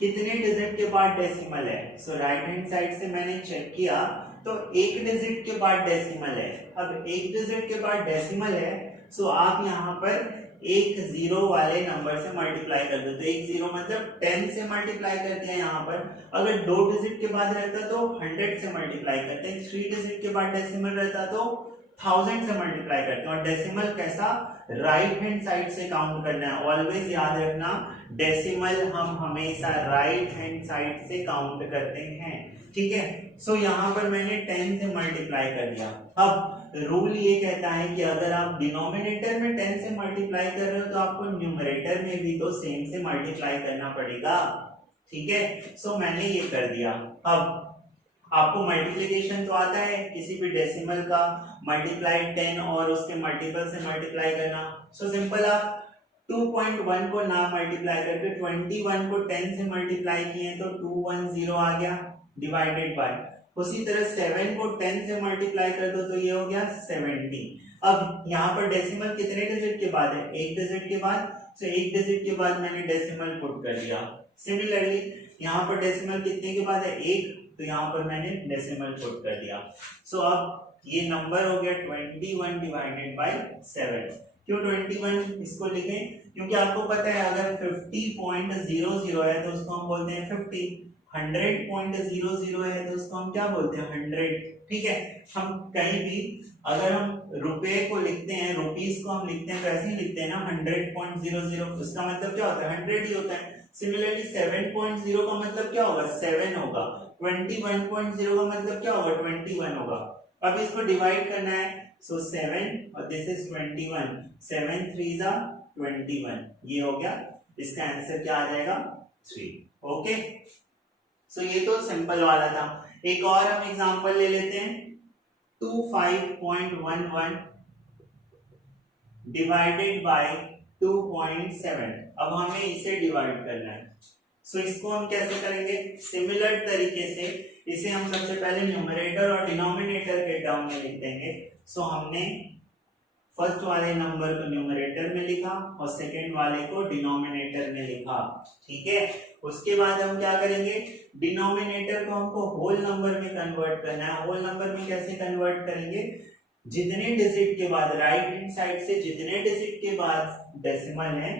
कितने डिजिट के बाद डेसिमल है। सो राइट हैंड साइड से मैंने चेक किया तो एक डिजिट के बाद डेसिमल है। अब एक डिजिट के बाद डेसिमल है, सो आप यहाँ पर एक जीरो वाले नंबर से मल्टीप्लाई कर दो। तो एक जीरो मतलब 10 से मल्टीप्लाई कर दिया यहाँ पर। अगर दो डिजिट के बाद रहता तो 100 से मल्टीप्लाई करते हैं। 3 डिजिट के बाद डेसिमल रहता तो 1000 से मल्टीप्लाई करते हैं। और डेसिमल कैसा, राइट हैंड साइड से काउंट करना है। ऑलवेज याद रखना, डेसिमल हम हमेशा राइट हैंड साइड से काउंट करते हैं। ठीक है, सो यहाँ पर मैंने 10 से मल्टीप्लाई कर दिया। अब रूल ये कहता है कि अगर आप डिनोमिनेटर में 10 से मल्टीप्लाई कर रहे हो तो आपको न्यूमरेटर में भी तो सेम से मल्टीप्लाई करना पड़ेगा। ठीक है, सो मैंने ये कर दिया। अब आपको मल्टीप्लिकेशन तो आता है, किसी भी डेसिमल का मल्टीप्लाई 10 और उसके मल्टीपल से मल्टीप्लाई करना। सो सिंपल, आप 2.1 को ना मल्टीप्लाई करके 21 को 10 से मल्टीप्लाई किए तो 210 आ गया डिवाइडेड बाय। उसी तरह 7 को 10 से मल्टीप्लाई कर दो तो ये हो गया 70। अब यहाँ पर डेसिमल कितने डिजिट के बाद है, एक डिजिट के बाद। सो एक डिजिट के बाद मैंने डेसिमल पुट कर दिया। सिमिलरली यहाँ पर डेसिमल कितने के बाद है, एक, तो यहाँ पर मैंने डेसिमल पुट कर दिया। सो अब ये नंबर हो गया 21 डिवाइडेड बाय 7। क्यों 21 इसको लिखें, क्योंकि आपको पता है अगर 50.00 है तो उसको हम बोलते हैं 50, 100.00 है तो उसको हम क्या बोलते हैं, 100। ठीक है, हम कहीं भी अगर हम रुपए को लिखते हैं, रुपीस को हम लिखते हैं तो ऐसे ही लिखते हैं ना, 100.00, उसका मतलब क्या होता है, 100 ही होता है। सिमिलरली 7.0 का मतलब क्या होगा, 7 होगा। 21.0 का मतलब क्या होगा, 21 होगा। अब इसको डिवाइड करना है, सो 7 और दिस इज 21, 7 3 जा 21, ये हो गया। इसका आंसर क्या आ जाएगा, 3। ओके, सो ये तो सिंपल वाला था। एक और हम एग्जांपल ले लेते हैं, 25.11 डिवाइडेड बाय 2.7। अब हमें इसे डिवाइड करना है। सो इसको हम कैसे करेंगे, सिमिलर तरीके से इसे हम सबसे पहले न्यूमरेटर और डिनोमिनेटर के टर्म में लिख देंगे। सो हमने फर्स्ट वाले नंबर को न्यूमरेटर में लिखा और सेकंड वाले को डिनोमिनेटर में लिखा। ठीक है, उसके बाद हम क्या करेंगे, डिनोमिनेटर को हमको होल नंबर में कन्वर्ट करना है। होल नंबर में कैसे कन्वर्ट करेंगे, जितने डिजिट के बाद, राइट हैंड साइड से जितने डिजिट के बाद डेसिमल है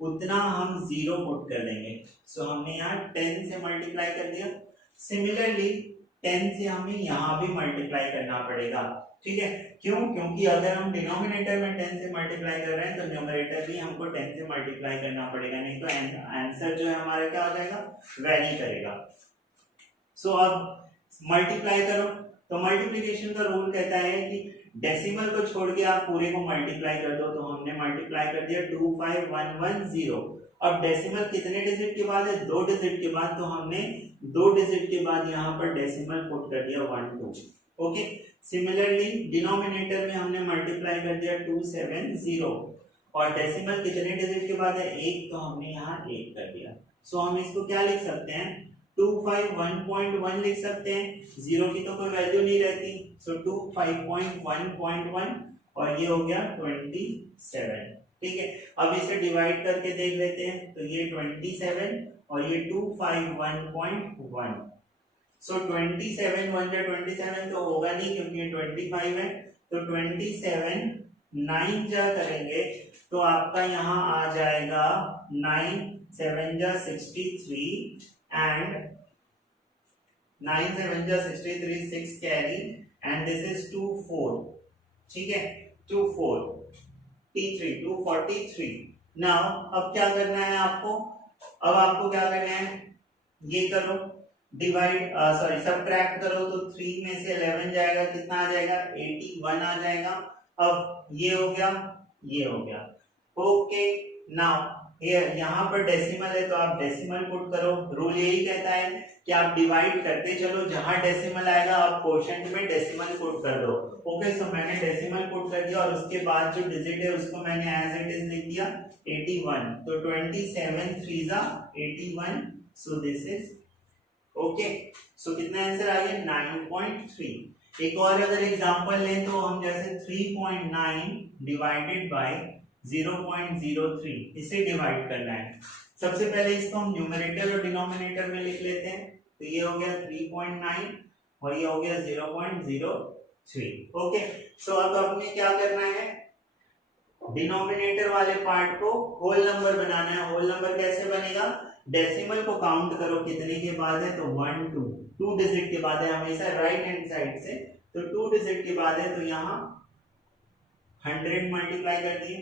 उतना हम जीरो पुट कर देंगे। सो हमने यहाँ 10 से मल्टीप्लाई कर दिया। सिमिलरली 10 से हमें यहाँ भी मल्टीप्लाई करना पड़ेगा। ठीक है, क्यों, क्योंकि अगर हम डिनोमिनेटर में 10 से मल्टीप्लाई कर रहे हैं तो न्यूमरेटर भी हमको 10 से मल्टीप्लाई करना पड़ेगा, नहीं तो आंसर जो है हमारा क्या हो जाएगा, वैरी करेगा। सो अब मल्टीप्लाई करो, तो मल्टीप्लिकेशन का रूल कहता है कि डेसिमल को छोड़ के आप पूरे को मल्टीप्लाई कर दो। तो हमने मल्टीप्लाई कर दिया 25110। अब डेसिमल कितने डिजिट के बाद है, 2 डिजिट के बाद, तो हमने 2 डिजिट के बाद यहाँ पर डेसिमल पुट कर दिया 12। ओके, सिमिलरली डिनोमिनेटर में हमने मल्टीप्लाई कर दिया 270 और डेसिमल कितने डिजिट के बाद है, 1, तो हमने यहाँ 1 कर दिया। सो हम इसको क्या लिख सकते हैं, 251.1 लिख सकते हैं, 0 की तो कोई वैल्यू नहीं रहती, सो 251.1 और ये हो गया 27। ठीक है, अब इसे डिवाइड करके देख लेते हैं, तो ये 27 और ये 251.1, सो 27 1 जा 27 तो होगा नहीं क्योंकि ये 25 है, तो 27 9 जा करेंगे तो आपका यहाँ आ जाएगा 9 7 जा 63 एंड 9 7 जा 63 6 कैरी एंड दिस इज 2 4, ठीक है, 2 4 T3 243। नाउ अब क्या करना है आपको, अब आपको क्या करना है, ये करो डिवाइड सॉरी सब्ट्रैक्ट करो, तो 3 में से 11 जाएगा, कितना आ जाएगा 81 आ जाएगा। अब ये हो गया, ये हो गया, ओके। नाउ यहाँ पर डेसिमल है तो आप डेसिमल पुट करो, रूल यही कहता है कि आप डिवाइड करते चलो, जहां डेसिमल आएगा आप कोशेंट में डेसिमल पुट कर दो। ओके, सो मैंने डेसिमल पुट कर दिया और उसके बाद जो डिजिट है उसको मैंने एज इट इज लिख दिया 81, तो 27 3 जा 81, सो दिस इज ओके। सो कितना आंसर आ गया 9.3। एक और अगर एग्जांपल लें तो हम जैसे 3.9 डिवाइडेड बाय 0.03 इसे डिवाइड करना है। सबसे पहले इसको हम न्यूमरेटर और डिनोमिनेटर में लिख लेते हैं, तो ये हो गया 3.9 और ये हो गया 0.03। ओके, सो अब हमें क्या करना है, डिनोमिनेटर वाले पार्ट को होल नंबर बनाना है। होल नंबर कैसे बनेगा, डेसिमल को काउंट करो कितने के बाद है, तो 1 2 डिजिट के बाद है हमेशा राइट हैंड साइड से, तो 2 डिजिट के बाद है, तो यहाँ 100 मल्टीप्लाई कर दिए,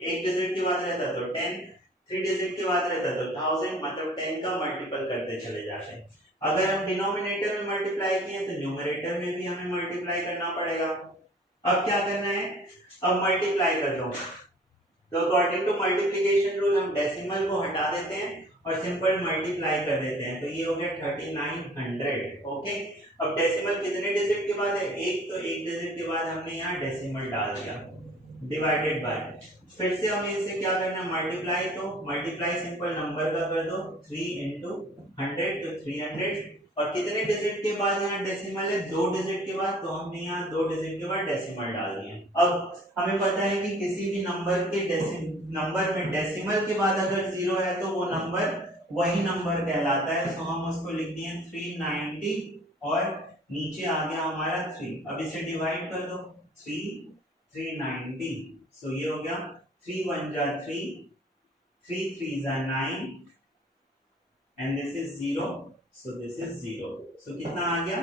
एक डिजिट के बाद रहता तो 10, 3 डिजिट के बाद रहता तो 1000, मतलब 10 का मल्टीपल करते चले जाते हैं। अगर हम डिनोमिनेटर में मल्टीप्लाई किए तो न्यूमरेटर में भी हमें मल्टीप्लाई करना पड़ेगा। अब क्या करना है, अब मल्टीप्लाई कर दो, तो अकॉर्डिंग टू मल्टीप्लिकेशन रूल हम डेसिमल को हटा देते हैं और सिंपल मल्टीप्लाई कर देते हैं, तो ये हो गया 3900। ओके, अब डेसिमल कितने डिजिट के बाद है, एक, तो एक डिजिट के बाद हमने यहाँ डेसिमल डाल दिया, डिवाइडेड बाय, फिर से हमें इसे क्या करना है मल्टीप्लाई, तो मल्टीप्लाई सिंपल नंबर का कर दो, 3 into 100 तो 300, और कितने डिजिट के बाद यहाँ डेसिमल है, 2 डिजिट के बाद, तो हमने यहाँ 2 डिजिट के बाद डेसिमल डाल दिए। अब हमें पता है कि किसी भी नंबर के नंबर में डेसिमल के बाद अगर 0 है तो वो नंबर वही नंबर कहलाता है, तो हम उसको लिख दिए 390 और नीचे आ गया हमारा 3। अब इसे डिवाइड कर दो, 390, सो ये हो गया 3 1 जा 3, 3 3 जा 9 and this is 0, so this is 0, सो कितना आ गया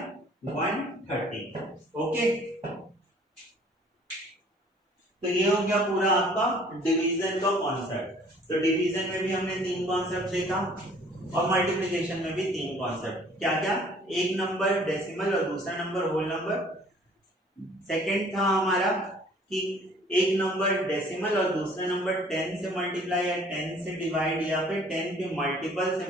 130। ओके, तो ये हो गया पूरा आपका डिवीजन का कॉन्सेप्ट। तो डिवीजन में भी हमने 3 कॉन्सेप्ट देखा और मल्टीप्लिकेशन में भी 3 कॉन्सेप्ट, क्या क्या, एक नंबर डेसिमल और दूसरा नंबर होल नंबर। सेकंड था हमारा कि एक नंबर डेसिमल और दूसरा नंबर 10 से मल्टीप्लाई या 10 से डिवाइड या फिर 10 के मल्टीपल से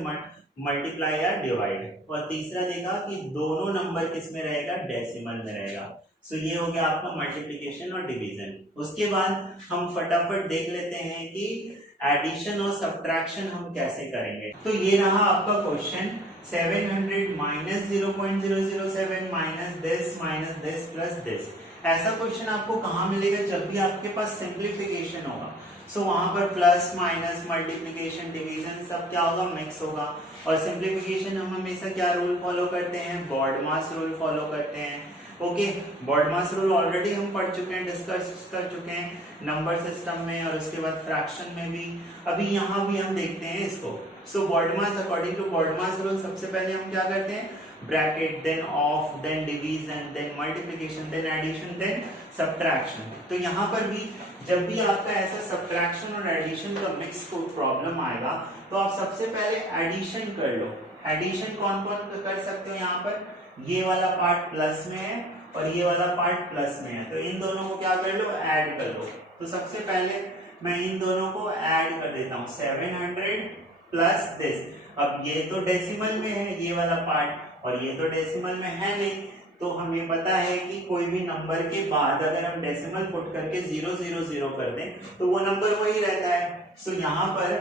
मल्टीप्लाई या डिवाइड, और तीसरा देखा कि दोनों नंबर किस में रहेगा, डेसिमल में रहेगा। सो ये हो गया आपका मल्टीप्लिकेशन और डिवीजन। उसके बाद हम फटाफट देख लेते हैं कि एडिशन और सब्ट्रैक्शन हम कैसे करेंगे। तो ये रहा आपका question, 700 minus 0.007 minus this plus this. ऐसा क्वेश्चन आपको कहाँ मिलेगा, जब भी आपके पास सिंप्लीफिकेशन होगा। सो वहां पर प्लस माइनस मल्टीप्लिकेशन डिवीजन सब क्या होगा, मिक्स होगा। और सिंप्लीफिकेशन हम हमेशा क्या रूल फॉलो करते हैं, बॉडमास रूल फॉलो करते हैं। ओके, बॉडमास रूल ऑलरेडी हम पढ़ चुके हैं, डिस्कस कर चुके हैं नंबर सिस्टम में और उसके बाद फ्रैक्शन में भी। अभी यहाँ भी हम देखते हैं इसको। So BODMAS, according to BODMAS rule सबसे पहले हम क्या करते हैं, bracket, then of, then division, then multiplication, then addition, then subtraction. तो यहाँ पर भी जब भी आपका ऐसा सब्ट्रैक्शन और एडिशन का मिक्स प्रॉब्लम आएगा तो आप सबसे पहले एडिशन कर लो। एडिशन कौन कौन कर सकते हो, यहाँ पर ये वाला पार्ट प्लस में है और ये वाला पार्ट प्लस में है, तो इन दोनों को क्या कर लो, ऐड कर लो। तो सबसे पहले मैं इन दोनों को ऐड कर देता हूँ, 700 प्लस दिस। अब ये तो डेसिमल में है ये वाला पार्ट और ये तो डेसिमल में है नहीं, तो हमें पता है कि कोई भी नंबर के बाद अगर हम डेसिमल पुट करके 000 कर दें तो वो नंबर वही रहता है। सो यहाँ पर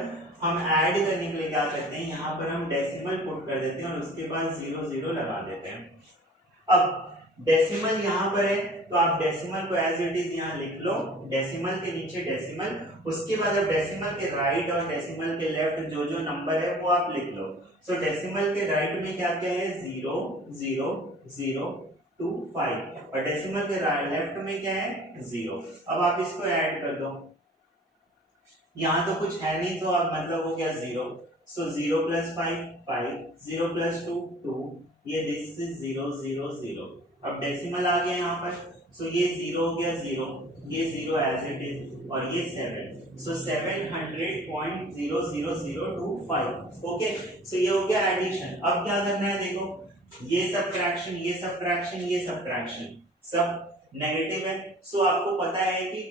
हम ऐड करने के लिए क्या करते हैं, यहाँ पर हम डेसिमल पुट कर देते हैं और उसके बाद 00 लगा देते हैं। अब डेसिमल यहाँ पर है तो आप डेसिमल को एज इट इज यहाँ लिख लो, डेसिमल के नीचे डेसिमल, उसके बाद अब डेसिमल के राइट और डेसिमल के लेफ्ट जो जो नंबर है वो आप लिख लो। सो डेसिमल के राइट में क्या क्या है, 0 0 0 2 5 और डेसिमल के लेफ्ट में क्या है, 0। अब आप इसको ऐड कर दो, यहाँ तो कुछ है नहीं तो आप मतलब हो गया 0। सो 0 + 5 5, 0 + 2 2, ये दिस इज 0 0 0। अब डेसिमल आ गया यहाँ पर, सो ये 0 हो गया 0, ये 0 एज इट इज और ये 7। सो 700.00025। ओके, सो ये हो गया एडिशन। अब क्या करना है, देखो ये सबट्रैक्शन ये सबट्रैक्शन ये सबट्रैक्शन सब नेगेटिव है। सो आपको पता है कि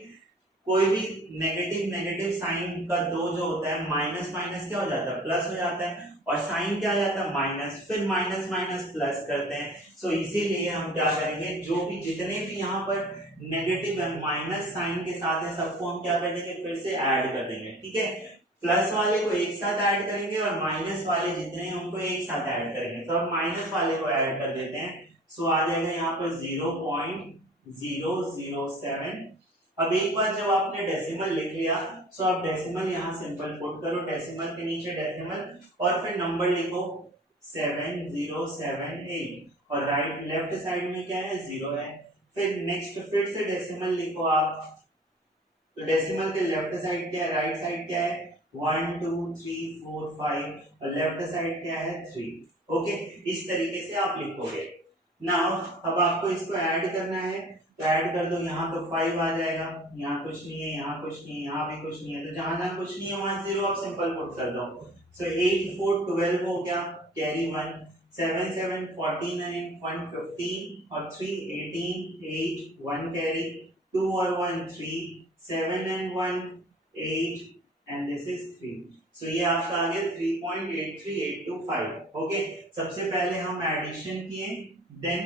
कोई भी नेगेटिव साइन का दो जो होता है माइनस माइनस क्या हो जाता है, प्लस हो जाता है, और साइन क्या आ जाता है, माइनस, फिर माइनस माइनस प्लस करते हैं। सो इसीलिए हम क्या करेंगे, जो भी जितने भी यहाँ पर नेगेटिव है माइनस साइन के साथ है सबको हम क्या कर देंगे, फिर से ऐड कर देंगे। ठीक है, प्लस वाले को एक साथ ऐड करेंगे और माइनस वाले जितने हैं उनको एक साथ ऐड करेंगे। तो अब माइनस वाले को ऐड कर देते हैं। सो आ जाएगा यहाँ पर 0.007। अब एक बार जब आपने डेसिमल लिख लिया, सो आप डेसिमल यहाँ सिंपल पुट करो, डेसिमल के नीचे डेसिमल और फिर नंबर लिखो 7078 और राइट लेफ्ट साइड में क्या है, 0 है। फिर नेक्स्ट फिर से डेसिमल लिखो आप, तो डेसिमल के लेफ्ट साइड क्या है, राइट साइड क्या है, 1 2 3 4 5 और लेफ्ट साइड क्या है, 3। ओके, इस तरीके से आप लिखोगे। नाउ अब आपको इसको ऐड करना है, तो ऐड कर दो, यहाँ तो 5 आ जाएगा, यहाँ कुछ नहीं है, यहाँ कुछ नहीं है, यहाँ भी कुछ नहीं है, तो जहां जहां कुछ नहीं है वहां 0 आप सिंपल पुट कर दो। सो 8 4 12 हो गया, कैरी 1, 7 7 49 1 15 और 3 18 8 1 कैरी, 2 और 1 3, 7 and 1 8 and this is 3। सो ये आपका आ गया 3.83825। ओके, सबसे पहले हम एडिशन किए, देन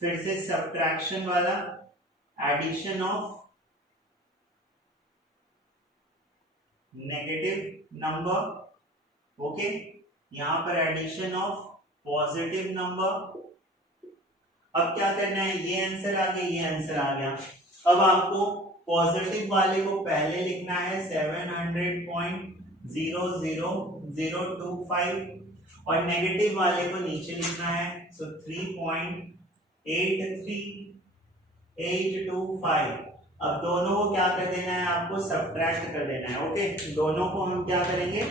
फिर से सब्ट्रैक्शन वाला, addition of negative number. Okay, यहां पर एडिशन ऑफ पॉजिटिव नंबर। अब क्या करना है, ये आंसर आ गया, ये आंसर आ गया। अब आपको पॉजिटिव वाले को पहले लिखना है 700.00025 और नेगेटिव वाले को नीचे लिखना है, सो 3.83825। अब दोनों को क्या कर देना है, आपको सब्ट्रैक्ट कर देना है। ओके, दोनों को हम क्या करेंगे,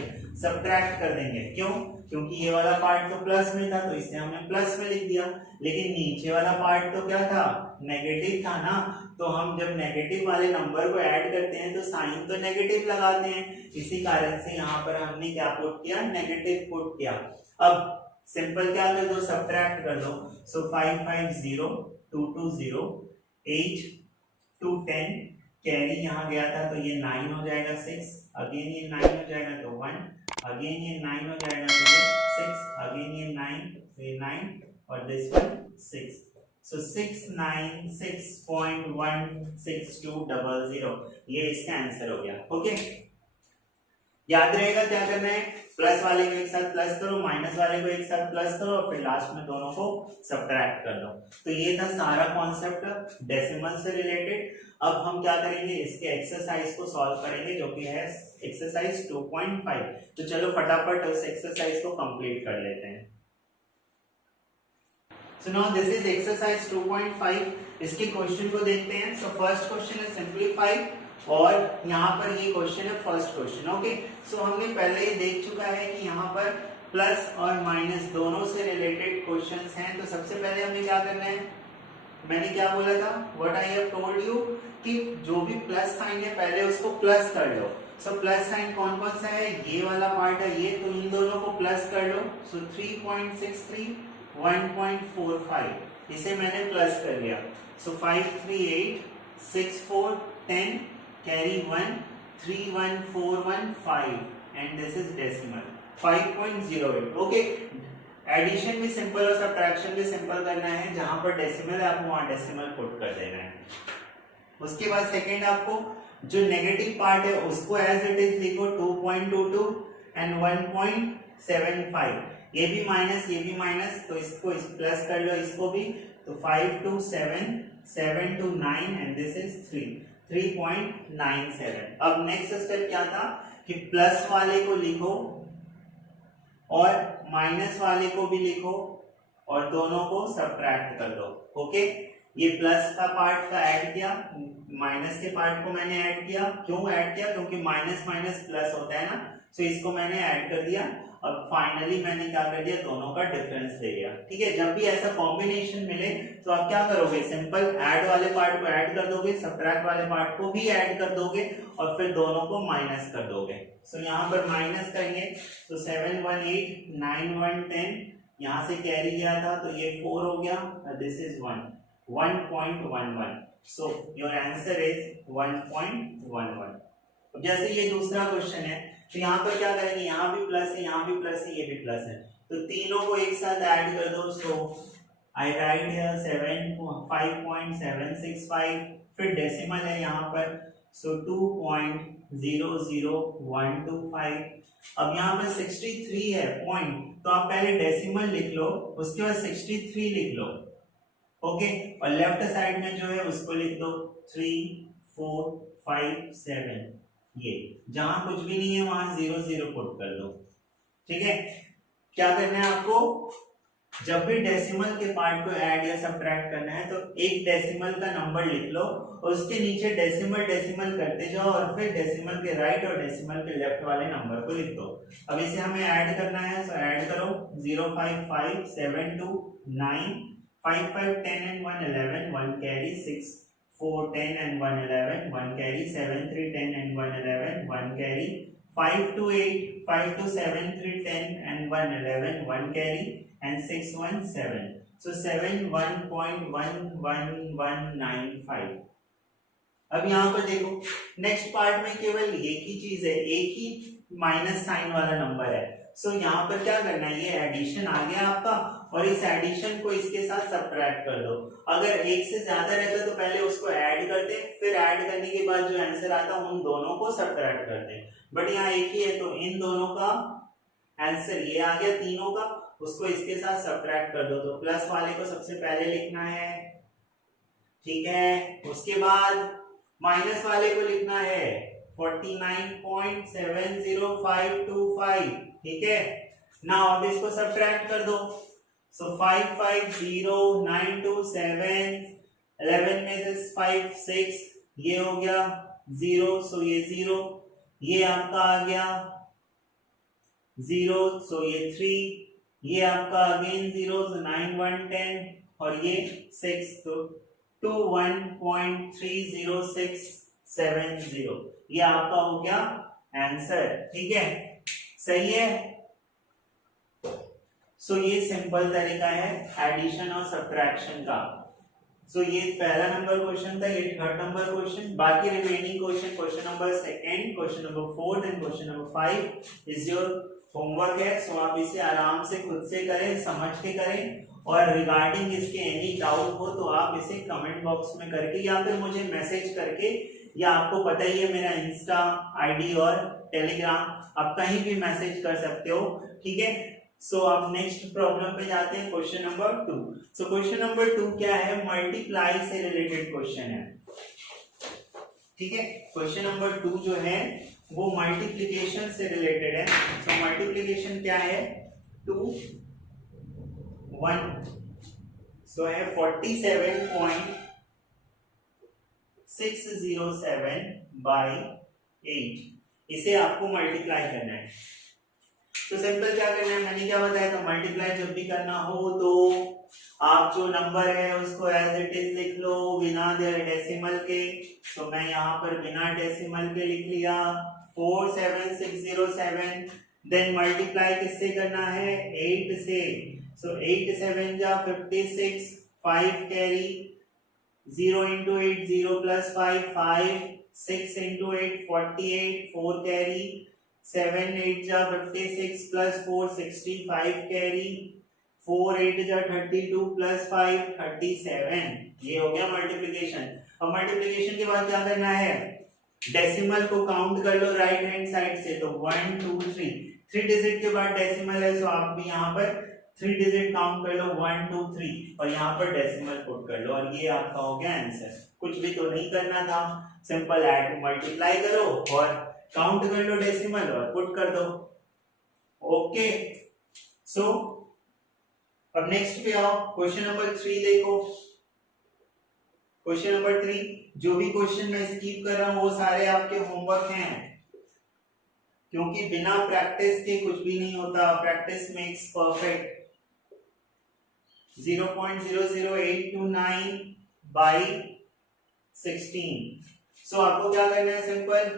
सब्ट्रैक्ट कर देंगे। क्यों, क्योंकि ये वाला पार्ट तो प्लस में था तो इसे हमने प्लस में लिख दिया, लेकिन नीचे वाला पार्ट तो क्या था, नेगेटिव था ना। तो हम जब नेगेटिव वाले नंबर को ऐड करते हैं तो साइन तो नेगेटिव लगाते हैं, इसी कारण से यहाँ पर हमने क्या पुट किया, नेगेटिव पुट किया। अब सिंपल क्या कर दो, सब्ट्रैक्ट कर दो। सो 550 2 2 0 8 2 10 कैरी यहाँ गया था तो ये 9 हो जाएगा 6, अगेन ये 9 हो जाएगा तो 1, अगेन ये 9 हो जाएगा तो 6, अगेन ये 9 तो ये 9 और दिस वन 6। सो 696.16200 ये इसका आंसर हो गया। ओके, याद रहेगा क्या करना है, प्लस वाले को एक साथ प्लस करो, माइनस वाले को एक साथ प्लस करो और फिर लास्ट में दोनों को सब्ट्रैक्ट कर दो। तो ये था सारा कॉन्सेप्ट डेसिमल से रिलेटेड। अब हम क्या करेंगे, इसके एक्सरसाइज को सॉल्व करेंगे जो कि है एक्सरसाइज 2.5। तो चलो फटाफट उस एक्सरसाइज को कंप्लीट कर लेते हैं। So now this is exercise 2.5। इसके क्वेश्चन को देखते हैं। So first question is simplify और यहाँ पर ये क्वेश्चन है फर्स्ट क्वेश्चन। ओके, सो हमने पहले ही देख चुका है कि यहाँ पर प्लस और माइनस दोनों से रिलेटेड क्वेश्चंस हैं। तो सबसे पहले हमें क्या करना है, मैंने क्या बोला था, what I have told you, कि जो भी प्लस साइन है पहले उसको प्लस कर लो। सो प्लस साइन कौन कौन सा है, ये वाला पार्ट है ये, तो इन दोनों को प्लस कर लो। सो 3.63 1.45 इसे मैंने प्लस कर लिया। So 538 64 10 carry 1 31415 and this is decimal 5.08। Okay, addition भी सिंपल और सब्ट्रैक्शन भी सिंपल करना है, जहां पर डेसिमल है आपको वहां डेसिमल पुट कर देना है। उसके बाद सेकेंड आपको जो नेगेटिव पार्ट है उसको एज इट इज लिखो 2.22 एंड 1.75, ये भी माइनस, तो इसको प्लस कर लो इसको भी, तो 5 to 7, 7 to 9 and this is 3.97। अब नेक्स्ट स्टेप क्या था कि प्लस वाले को लिखो और माइनस वाले को भी लिखो और दोनों को सब्ट्रैक्ट कर दो। ओके, ये प्लस का पार्ट का ऐड किया, माइनस के पार्ट को मैंने ऐड किया। क्यों ऐड किया? क्योंकि माइनस माइनस प्लस होता है ना, तो इसको मैंने ऐड कर दिया। अब फाइनली मैंने क्या कर दिया, दोनों का डिफरेंस दे दिया। ठीक है, जब भी ऐसा कॉम्बिनेशन मिले तो आप क्या करोगे, सिंपल ऐड वाले पार्ट को ऐड कर दोगे, सब्ट्रैक्ट वाले पार्ट को भी ऐड कर दोगे और फिर दोनों को माइनस कर दोगे। सो यहाँ पर माइनस करेंगे तो 7 1 8 9 1 10, यहाँ से कैरी गया था तो ये 4 हो गया, this is 1.11। So your answer is 1.11। जैसे ये दूसरा क्वेश्चन है तो यहाँ पर क्या करेंगे, यहाँ भी प्लस है, यहाँ भी प्लस है, ये भी प्लस है, तो तीनों को एक साथ ऐड कर दो। सो आई राइट हियर 5.765, फिर डेसिमल है यहाँ पर, सो 2.00125। अब यहाँ पर 63 है पॉइंट, तो आप पहले डेसिमल लिख लो, उसके बाद 63 लिख लो। ओके, और लेफ्ट साइड में जो है उसको लिख दो 3 4 5 7, ये जहां कुछ भी नहीं है वहां 0 0 पुट कर दो। ठीक है, क्या करना है आपको, जब भी डेसिमल के पार्ट को ऐड या सब्ट्रैक्ट करना है तो एक डेसिमल का नंबर लिख लो और उसके नीचे डेसिमल डेसिमल करते जाओ और फिर डेसिमल के राइट और डेसिमल के लेफ्ट वाले नंबर को लिख दो। अब इसे हमें ऐड करना है, तो ऐड करो 0 5 5 7 2 9 5 5 10 and 1 11, 1 carry 6 4 10 and 1 11, 1 carry 7 3 10 and 1 11, 1 carry 5 2 8 5 2 7 3 10 and 1 11, 1 carry and 6 1 7, so 71.11195। अब यहाँ पर देखो नेक्स्ट पार्ट में केवल एक ही चीज है, एक ही माइनस साइन वाला नंबर है। सो यहाँ पर क्या करना है, ये एडिशन आ गया आपका और इस एडिशन को इसके साथ सब्ट्रैक्ट कर दो। अगर एक से ज्यादा रहता तो पहले उसको ऐड करते, फिर ऐड करने के बाद जो आंसर आता उन दोनों को सब्ट्रैक्ट करते, बट यहाँ एक ही है तो इन दोनों का आंसर ये आ गया, तीनों का, उसको इसके साथ सब्ट्रैक्ट कर दो। तो प्लस वाले को सबसे पहले लिखना है, ठीक है, उसके बाद माइनस वाले को लिखना है 49.70525, ठीक है। नाउ अब इसको सब्ट्रैक्ट कर दो, सो 550927, 11 में से 5 6, ये हो गया 0, सो ये 0, ये आपका आ गया 0, सो ये 3, ये आपका अगेन 0, सो 9 1 10 और ये 6, तो 21.30670, ये आपका हो गया आंसर, ठीक है, सही है। सो ये सिंपल तरीका है एडिशन और सब्ट्रैक्शन का। सो ये पहला नंबर क्वेश्चन था, ये थर्ड नंबर क्वेश्चन, बाकी remaining question number second, question number 4 and question number 5 is your homework है। सो आप इसे आराम से खुद से करें, समझ के करें, और रिगार्डिंग इसके एनी डाउट हो तो आप इसे कमेंट बॉक्स में करके या फिर मुझे मैसेज करके, या आपको पता ही है मेरा इंस्टा आईडी और टेलीग्राम, आप कहीं भी मैसेज कर सकते हो, ठीक है। सो अब नेक्स्ट प्रॉब्लम पे जाते हैं, question number 2। So question number 2 क्या है, मल्टीप्लाई से रिलेटेड क्वेश्चन है, ठीक है। क्वेश्चन नंबर 2 जो है वो मल्टीप्लिकेशन से रिलेटेड है। सो मल्टीप्लिकेशन क्या है, 2 1, सो है 47.607 by 8, इसे आपको मल्टीप्लाई करना है। तो सिंपल क्या करना है, मैंने क्या बताया था, मल्टीप्लाई जब भी करना हो तो आप जो नंबर है उसको एज इट इज लिख लो बिना डेसिमल के। तो मैं यहाँ पर बिना डेसिमल के लिख लिया 47607, देन मल्टीप्लाई किससे करना है, 8 से। सो 8 7 जा 56, 5 carry, 0 into 8 0 plus 5 5, 6 into 8 48, 4 carry, 7 8 जा 56 plus 4 65 carry, 4 8 जा 32 प्लस 5 37। ये हो गया मल्टीप्लिकेशन। अब मल्टीप्लिकेशन के बाद क्या करना है, डेसिमल को काउंट कर लो राइट हैंड साइड से, तो 1 2 3 3 डिजिट के बाद डेसिमल है, तो आप भी यहाँ पर 3 डिजिट काउंट कर लो 1 2 3 और यहाँ पर डेसिमल पुट कर लो और ये आपका हो गया आंसर। कुछ भी तो नहीं करना था, सिंपल ऐड मल्टीप्लाई करो और काउंट कर लो डेसिमल और पुट कर दो। ओके, सो अब नेक्स्ट पे आओ, क्वेश्चन नंबर 3 देखो। क्वेश्चन नंबर 3, जो भी क्वेश्चन मैं स्किप कर रहा हूं वो सारे आपके होमवर्क हैं, क्योंकि बिना प्रैक्टिस के कुछ भी नहीं होता। Practice makes perfect. 0.00829 बाई 16। सो आपको क्या करना है, सिंपल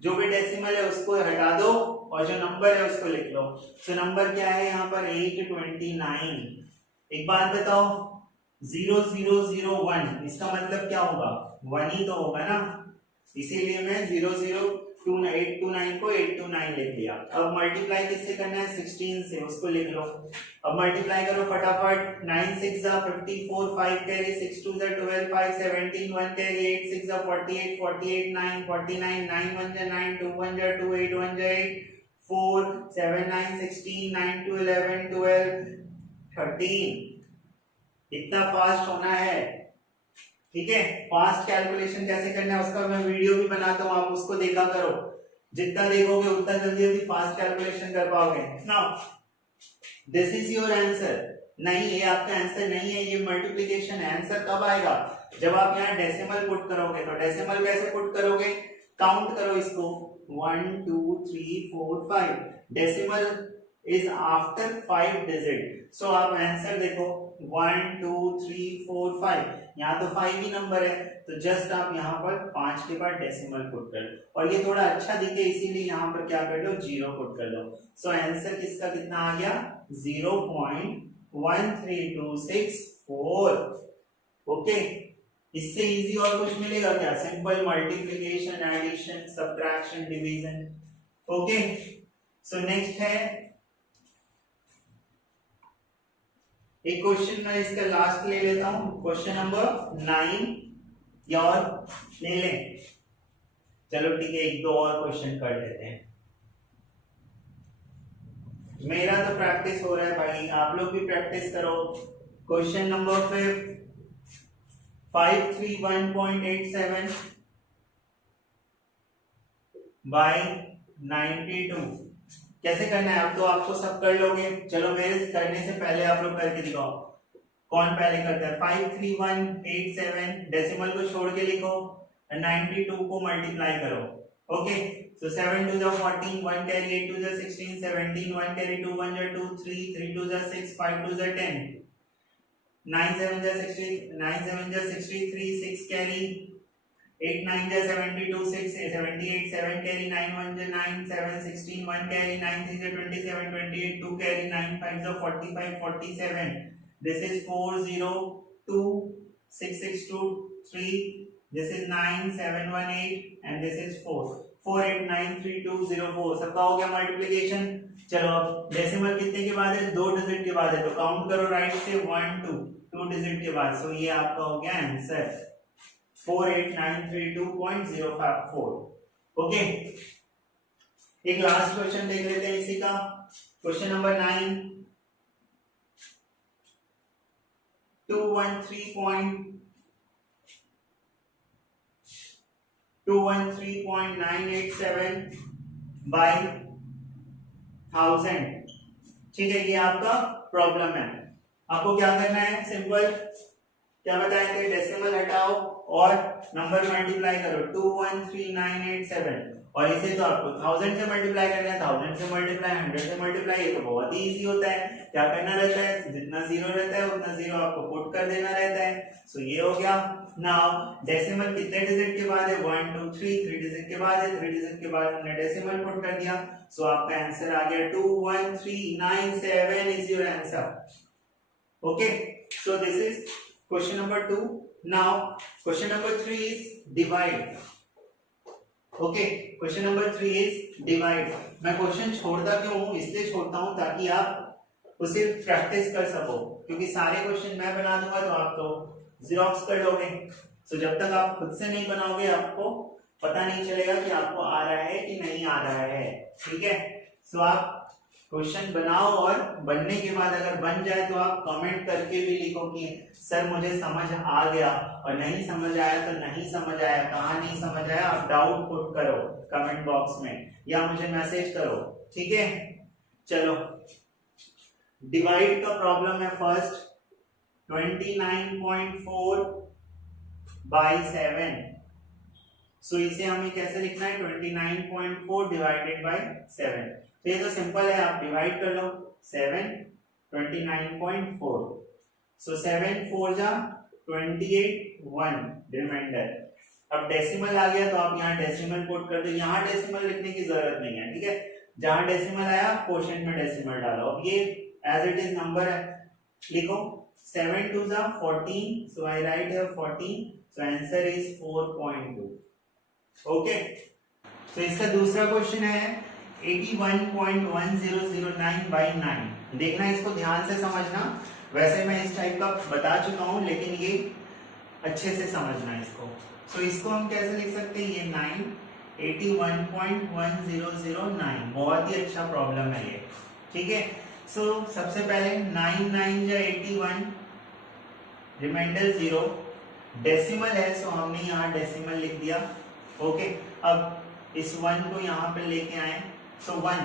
जो भी डेसिमल है उसको हटा दो और जो नंबर है उसको लिख लो। सो नंबर क्या है यहाँ पर 829। एक बात बताओ, 0001 इसका मतलब क्या होगा, 1 ही तो होगा ना, इसीलिए मैं 00829 को 829 लिख दिया। अब मल्टीप्लाई किससे करना है, 16 से, उसको लिख लो। अब मल्टीप्लाई करो फटाफट, 9 6 जा 54, 5 कैरी, 6 2 जा 12, 5 17, 1 कैरी, 8 6 जा 48, 48 9 49, 9 1 जा 9, 2 1 जा 2, 8 1 जा 8, 4 7 9 16, 9 2 11, 12 13। इतना फास्ट होना है, ठीक है। फास्ट कैलकुलेशन कैसे करना है उसका मैं वीडियो भी बनाता हूँ, आप उसको देखा करो। जितना देखोगे उतना जल्दी जल्दी फास्ट कैलकुलेशन कर पाओगे। Now this is your answer. नहीं, ये आपका आंसर नहीं है, ये मल्टीप्लिकेशन है। आंसर कब आएगा, जब आप यहाँ डेसिमल पुट करोगे। तो डेसिमल कैसे पुट करोगे, काउंट करो इसको, 1 2 3 4 5। Decimal is after 5 digit. So आप आंसर देखो 1 2 3 4 5, यहाँ तो 5 ही नंबर है, तो जस्ट आप यहाँ पर 5 के बाद डेसिमल पुट कर लो और ये थोड़ा अच्छा दिखे इसीलिए यहाँ पर क्या कर लो, 0 पुट कर लो। सो आंसर किसका कितना आ गया, 0.13264। ओके, इससे इजी और कुछ मिलेगा क्या, simple multiplication, addition, subtraction, division. Okay, so next है एक क्वेश्चन, मैं इसका लास्ट ले लेता हूं, क्वेश्चन नंबर 9 या और ले लें, चलो ठीक है, एक दो और क्वेश्चन कर लेते हैं। मेरा तो प्रैक्टिस हो रहा है भाई, आप लोग भी प्रैक्टिस करो। क्वेश्चन नंबर 531.87 बाय 92 कैसे करना है, अब तो आपको सब कर लोगे। चलो मेरे करने से पहले आप लोग करके दिखाओ, कौन पहले करता है। 53187 डेसिमल को छोड़ के लिखो, 92 को मल्टीप्लाई करो। ओके, सो 7 2 जा 14, 1 कैरी, 8 2 जा 16, 17, 1 कैरी, 2 1 जा 2, 3 2 जा 6, 5 2 जा 10, 9 7 जा 60, 9 7 जा 63, 6 कैरी, 8 9 जा 72, 6 78, 7 carry, 9 1 जा 9, 7 16, 1 carry, 9 3 जा 27, 28, 2 carry, 9 5 जा 45, 47. This is 402, 662, 3. This is 9718 and this is 4. 489320 सबका हो गया मल्टीप्लिकेशन। चलो अब डेसिमल कितने के बाद है, 2 डिजिट के बाद है, तो काउंट करो राइट से 1 2 2 डिजिट के बाद। सो ये आपका हो गया आंसर 48932.054। ओके, एक लास्ट क्वेश्चन देख लेते हैं इसी का, क्वेश्चन नंबर 9। 213.987 बाय 1000। ठीक है, ये आपका प्रॉब्लम है। आपको क्या करना है, सिंपल क्या बताए थे, डेसिमल हटाओ और नंबर मल्टीप्लाई करो 213,987 और इसे तो आपको 1000 से मल्टीप्लाई करना है, 1000 से मल्टीप्लाई 100 से मल्टीप्लाई, ये तो बहुत ही इजी होता है। क्या करना रहता है, जितना जीरो रहता है उतना जीरो आपको पुट कर देना रहता है। सो ये हो गया। नाउ डेसिमल कितने डिजिट के बाद है, 1 2 3 3 डिजिट के बाद है, 3 डिजिट के बाद हमने डेसिमल पुट कर दिया। सो आपका आंसर आ गया 21397 is your answer. Okay, so this is question number 2. Now question number 3 is divide. Okay, question number 3 is divide. मैं क्वेश्चन छोड़ता क्यों हूं, इसलिए छोड़ता हूं ताकि आप उसे प्रैक्टिस कर सको, क्योंकि सारे क्वेश्चन मैं बना दूंगा तो आप तो जीरोक्स कर लोगे। सो जब तक आप खुद से नहीं बनाओगे आपको पता नहीं चलेगा कि आपको आ रहा है कि नहीं आ रहा है, ठीक है। सो आप क्वेश्चन बनाओ और बनने के बाद अगर बन जाए तो आप कमेंट करके भी लिखो कि सर मुझे समझ आ गया, और नहीं समझ आया तो नहीं समझ आया, कहाँ नहीं समझ आया आप डाउट पुट करो कमेंट बॉक्स में या मुझे मैसेज करो, ठीक है। चलो डिवाइड का प्रॉब्लम है फर्स्ट, 29.4 बाई 7। सो इसे हमें कैसे लिखना है, 29.4 डिवाइडेड बाई 7। तो ये तो सिंपल है, आप डिवाइड कर लो 7 29.4। सो 7 4 जा 28 1 रिमाइंडर। अब डेसिमल आ गया तो आप यहाँ डेसिमल पुट कर दो, यहाँ डेसिमल लिखने की जरूरत नहीं है, ठीक है। जहां डेसिमल आया क्वोशिएंट में डेसिमल डालो। अब ये एज इट इज नंबर है, लिखो 7 2 जा 14, so I write here 14, so answer is 4.2। Okay, तो इसका दूसरा क्वेश्चन है 81.1009 बाई 9। देखना, इसको ध्यान से समझना, वैसे मैं इस टाइप का बता चुका हूं लेकिन ये अच्छे से समझना इसको। सो इसको हम कैसे लिख सकते हैं, ये 9 81.1009, बहुत ही अच्छा प्रॉब्लम है ये, ठीक है। सो सबसे पहले 9 9 जा 81, रिमाइंडर 0, डेसिमल है सो हमने यहाँ डेसिमल लिख दिया। ओके, अब इस 1 को यहाँ पे लेके आए, सो 1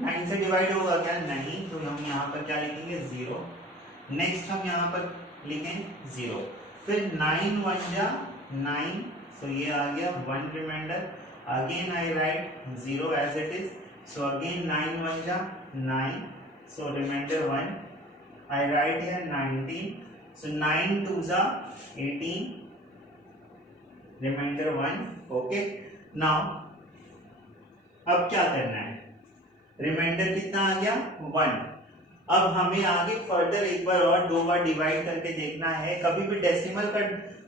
9 से डिवाइड होगा क्या, नहीं, तो हम यहाँ पर क्या लिखेंगे 0। नेक्स्ट हम यहाँ पर लिखें 0, फिर 9 1 जा 9, सो ये आ गया 1 reminder. Again I write 0 as it is, so again 9 1 जा 9, so reminder 1, I write here 19, so 9 2 जा 18, रिमाइंडर 1। ओके, नाउ अब क्या करना है, रिमाइंडर कितना आ गया 1। अब हमें आगे फर्दर एक बार और 2 बार डिवाइड करके देखना है। कभी भी डेसिमल का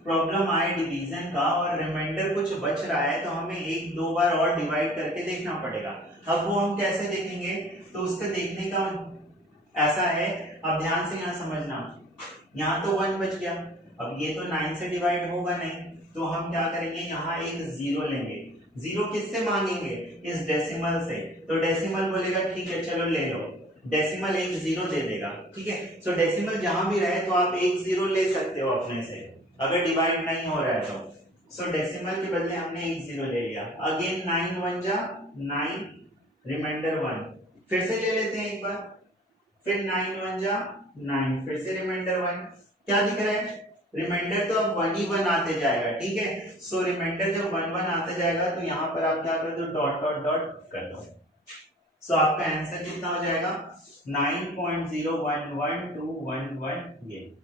प्रॉब्लम आए डिवीजन का और रिमाइंडर कुछ बच रहा है तो हमें 1-2 बार और डिवाइड करके देखना पड़ेगा। अब वो हम कैसे देखेंगे, तो उसका देखने का ऐसा है, अब ध्यान से यहाँ समझना, यहाँ तो 1 बच गया, अब ये तो 9 से डिवाइड होगा नहीं, तो हम क्या करेंगे, यहाँ एक 0 लेंगे। 0 किससे मांगेंगे, इस डेसिमल से, तो डेसिमल बोलेगा ठीक है चलो ले लो, डेसिमल एक 0 दे देगा, ठीक है। सो डेसिमल जहां भी रहे तो आप एक 0 ले सकते हो अपने से, अगर डिवाइड नहीं हो रहा है तो। सो डेसिमल के बदले हमने एक 0 ले लिया। अगेन 9 1 जा 9, रिमाइंडर 1, फिर से ले लेते हैं एक बार, फिर 9 1 जा 9, फिर से रिमाइंडर 1। क्या दिख रहा है, रिमाइंडर तो अब 1 ही 1 आते जाएगा, ठीक है। सो रिमाइंडर जब 1 1 आते जाएगा तो यहाँ पर आप क्या कर दो, डॉट डॉट डॉट कर दो। सो आपका आंसर कितना हो जाएगा, 9.011211, ये,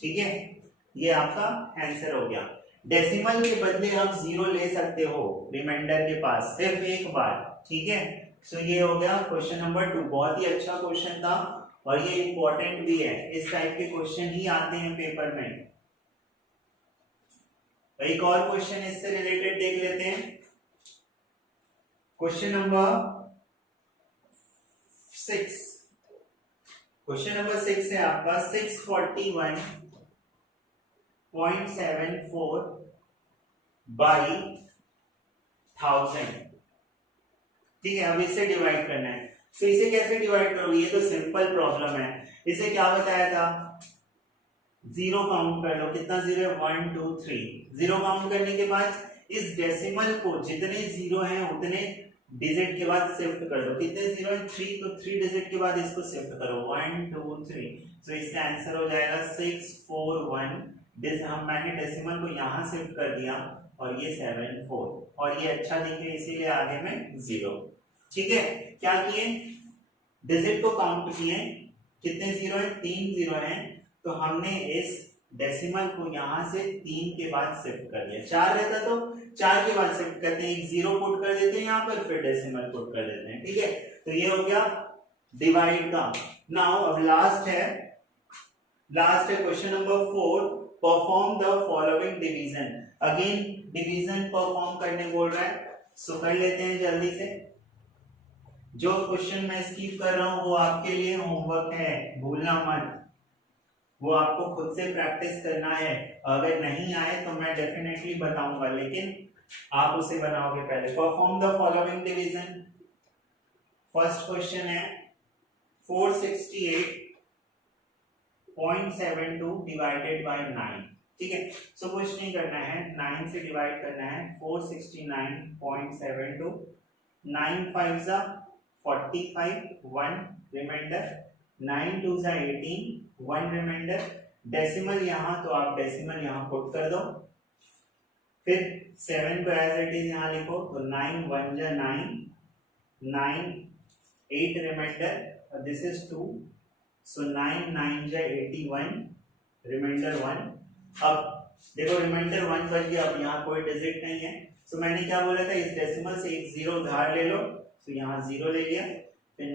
ठीक है, ये आपका आंसर हो गया। डेसिमल के बदले आप 0 ले सकते हो रिमाइंडर के पास सिर्फ एक बार, ठीक है। सो ये हो गया क्वेश्चन नंबर 2, बहुत ही अच्छा क्वेश्चन था और ये इंपॉर्टेंट भी है, इस टाइप के क्वेश्चन ही आते हैं पेपर में। एक और क्वेश्चन इससे रिलेटेड देख लेते हैं, क्वेश्चन नंबर 6। क्वेश्चन नंबर 6 है आपका 641.74 बाई 1000, ठीक है। अब इससे डिवाइड करना है, तो इसे कैसे डिवाइड करोगे, ये तो सिंपल प्रॉब्लम है। इसे क्या बताया था, 0 काउंट कर लो, कितना 0 है, 1 2 3। 0 काउंट करने के बाद इस डेसिमल को जितने 0 हैं उतने डिजिट के बाद शिफ्ट कर दो। कितने 0 है, 3, तो 3 डिजिट के बाद इसको शिफ्ट करो, 1 2 3। तो इसका आंसर हो जाएगा 641। मैंने डेसिमल को यहाँ शिफ्ट कर दिया और ये 74, और ये अच्छा दिखे इसीलिए आगे में 0, ठीक है। क्या किए, डिजिट को काउंट किए, कितने 0 है, 3 0 है, तो हमने इस डेसिमल को यहाँ से 3 के बाद शिफ्ट कर दिया। 4 रहता तो 4 के बाद शिफ्ट करते हैं, एक 0 पुट कर देते हैं यहाँ पर, फिर डेसिमल पुट कर देते हैं, ठीक है। तो ये हो गया डिवाइड का। नाउ अब लास्ट है question number 4, perform the following division. Again division perform करने बोल रहा है, सो कर लेते हैं जल्दी से। जो क्वेश्चन मैं स्किप कर रहा हूँ वो आपके लिए होमवर्क है, भूलना मत, वो आपको खुद से प्रैक्टिस करना है। अगर नहीं आए तो मैं डेफिनेटली बताऊंगा, लेकिन आप उसे बनाओगे पहले। Perform the following division. First question है 468.72 डिवाइडेड बाय 9। ठीक है, सो कुछ नहीं करना है, 9 से डिवाइड करना है 469.72, 9 5 जा 45, 1 रिमाइंडर, 9 2 जा 18, 1 रिमाइंडर, डेसिमल यहाँ तो आप डेसिमल यहाँ पुट कर दो, फिर 7 को एज इट इज यहाँ लिखो, तो 9 1 जा 9, 9 8 रिमाइंडर, दिस इज 2, सो 9 9 जा 81, रिमाइंडर 1। अब देखो रिमाइंडर 1 बच गया, अब यहाँ कोई डिजिट नहीं है, सो मैंने क्या बोला था, इस डेसिमल से एक जीरो उधार ले लो, तो यहाँ जीरो ले लिया, फिर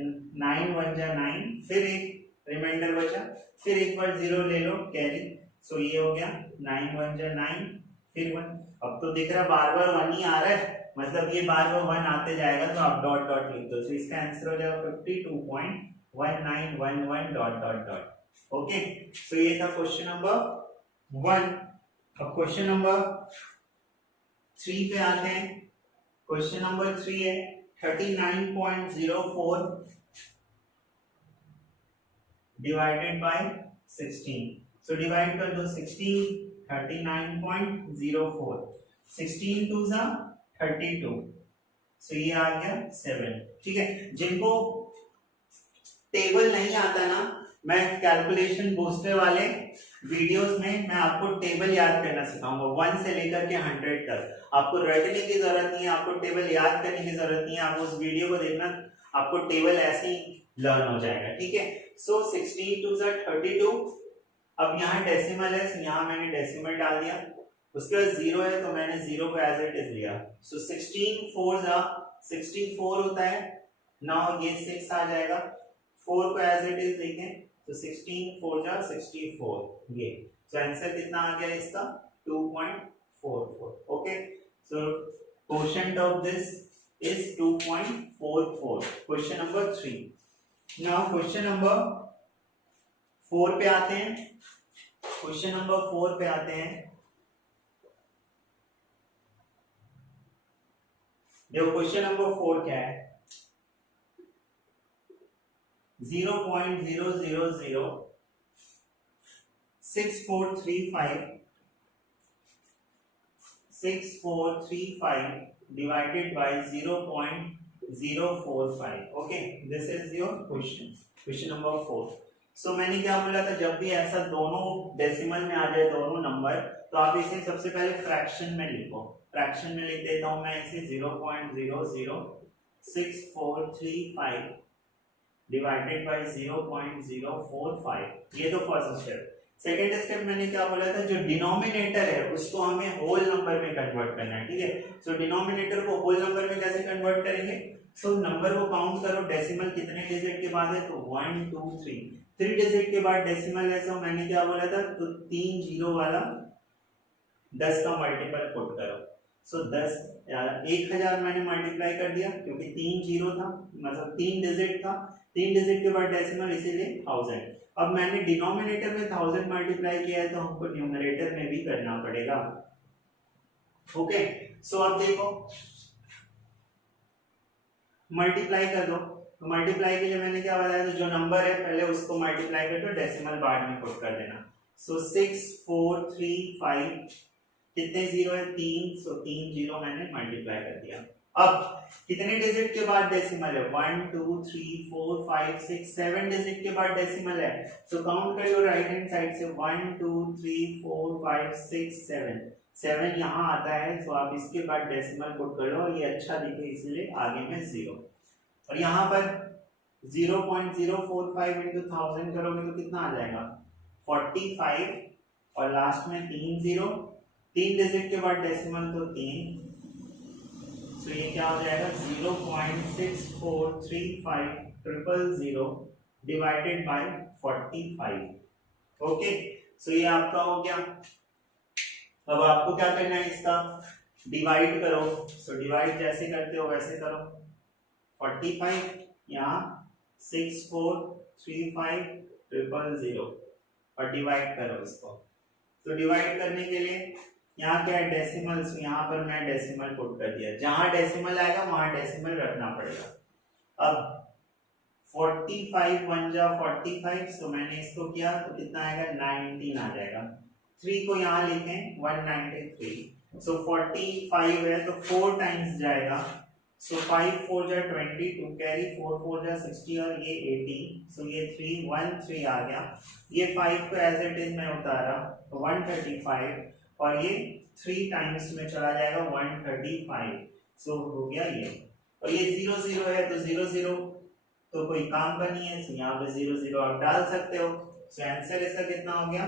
9 1 जा 9, फिर एक रिमाइंडर बचा, फिर एक बार जीरो ले लो कैरी, सो ये हो गया 9 1 जा 9, फिर 1। अब तो दिख रहा बार बार 1 ही आ रहा है, मतलब ये बार बार 1 आते जाएगा, तो आप डॉट डॉट लिख दो, तो इसका आंसर हो जाएगा 52.1911 dot dot dot. Okay, so ये था क्वेश्चन नंबर 1। अब क्वेश्चन नंबर 3 पे आते हैं। क्वेश्चन नंबर 3 है 39.04 डिवाइडेड बाय 16। सो डिवाइड कर दो 16, 39.04, 16 2 जा 32, सो ये आ गया 7। ठीक है, जिनको टेबल नहीं आता ना, मैं कैलकुलेशन बूस्टर वाले वीडियोस में मैं आपको टेबल याद करना सिखाऊंगा 1 से लेकर के 100 तक। आपको रटने की जरूरत नहीं है, आपको टेबल याद करने की जरूरत नहीं है, आप उस वीडियो को देखना, आपको टेबल ऐसे ही लर्न हो जाएगा। ठीक है, सो 16 2 जा 32, अब यहाँ डेसिमल है, यहाँ मैंने डेसिमल डाल दिया, उसके बाद जीरो है तो मैंने जीरो को एज इट इज लिया, सो 16 4 जा 64 होता है, नाउ ये 6 आ जाएगा, 4 को एज इट इज लिखें, तो 16 4 जा 64, ये सो आंसर कितना आ गया इसका 2.44। Okay, so quotient of this is 2.44। Question number 3। Now question number 4 पे आते हैं। क्वेश्चन नंबर 4 पे आते हैं। देखो क्वेश्चन नंबर 4 क्या है, 0.0006435 divided by 0.045। Okay, this is your question, question number 4। सो मैंने क्या बोला था, जब भी ऐसा दोनों डेसिमल में आ जाए दोनों नंबर, तो आप इसे सबसे पहले फ्रैक्शन में लिखो। फ्रैक्शन में लिख देता हूं मैं इसे 0.00645 डिवाइडेड बाय 0.045, ये तो फर्स्ट स्टेप। सेकेंड स्टेप मैंने क्या बोला था, जो डिनोमिनेटर है उसको हमें होल नंबर में कन्वर्ट करना है। ठीक है, सो डिनोमिनेटर को होल नंबर में कैसे कन्वर्ट करेंगे, सो नंबर को काउंट करो, डेसिमल कितने डिजिट के बाद है, तो 1 2 3 डिजिट के बाद डेसिमल है, सो मैंने क्या बोला था, तो 3 जीरो वाला 10 का मल्टीपल पुट करो, सो 1000 मैंने मल्टीप्लाई कर दिया, क्योंकि 3 जीरो था, मतलब 3 डिजिट था, 3 डिजिट के बाद डेसिमल, इसीलिए 1000। अब मैंने डिनोमिनेटर में 1000 मल्टीप्लाई किया है, तो हमको न्यूमरेटर में भी करना पड़ेगा। ओके, सो अब देखो मल्टीप्लाई कर दो, तो मल्टीप्लाई के लिए मैंने क्या बताया, तो जो नंबर है पहले उसको मल्टीप्लाई कर दो, डेसिमल बाद में पुट कर देना। सो 6435, कितने जीरो है, 3, सो 3 जीरो मैंने मल्टीप्लाई कर दिया। अब कितने डिजिट के बाद डेसिमल है, 1 2 3 4 5 6 7 डिजिट के बाद डेसिमल है, सो काउंट कर लो राइट हैंड साइड से, 1 2 3 4 5 6 7, 7 यहाँ आता है, तो आप इसके बाद डेसिमल पुट कर लो, ये अच्छा दिखे इसलिए आगे में 0, और यहाँ पर 0.045 into 1000 करोगे तो कितना आ जाएगा 45, और लास्ट में 3 जीरो, 3 डिजिट के बाद डेसिमल तो 3, तो ये क्या हो जाएगा 0.643500 डिवाइडेड बाय 45। ओके, सो ये आपका हो गया। अब आपको क्या करना है, इसका डिवाइड करो, सो डिवाइड जैसे करते हो वैसे करो, 45 यहाँ 643500 और डिवाइड करो इसको। तो डिवाइड करने के लिए यहाँ क्या है डेसिमल्स, यहाँ पर मैं डेसिमल पुट कर दिया, जहां डेसिमल आएगा वहां डेसिमल रखना पड़ेगा। अब 45 1 जा 45, सो मैंने इसको किया तो कितना आएगा 19 आ जाएगा। 3 को यहाँ लिखें 193, सो 45 है तो 4 टाइम्स जाएगा, सो 5 4 जा 22 कैरी 4 4 जा 60 और ये 80, सो ये 313 आ गया। ये 5 को एज इट इज मैं उतारा तो 135 और ये 3 टाइम्स में चला जाएगा 135, सो हो गया ये। और ये 0 0 है तो 0 0 तो कोई काम का नहीं है, सो यहाँ पे 0 0 आप डाल सकते हो। सो आंसर इसका कितना हो गया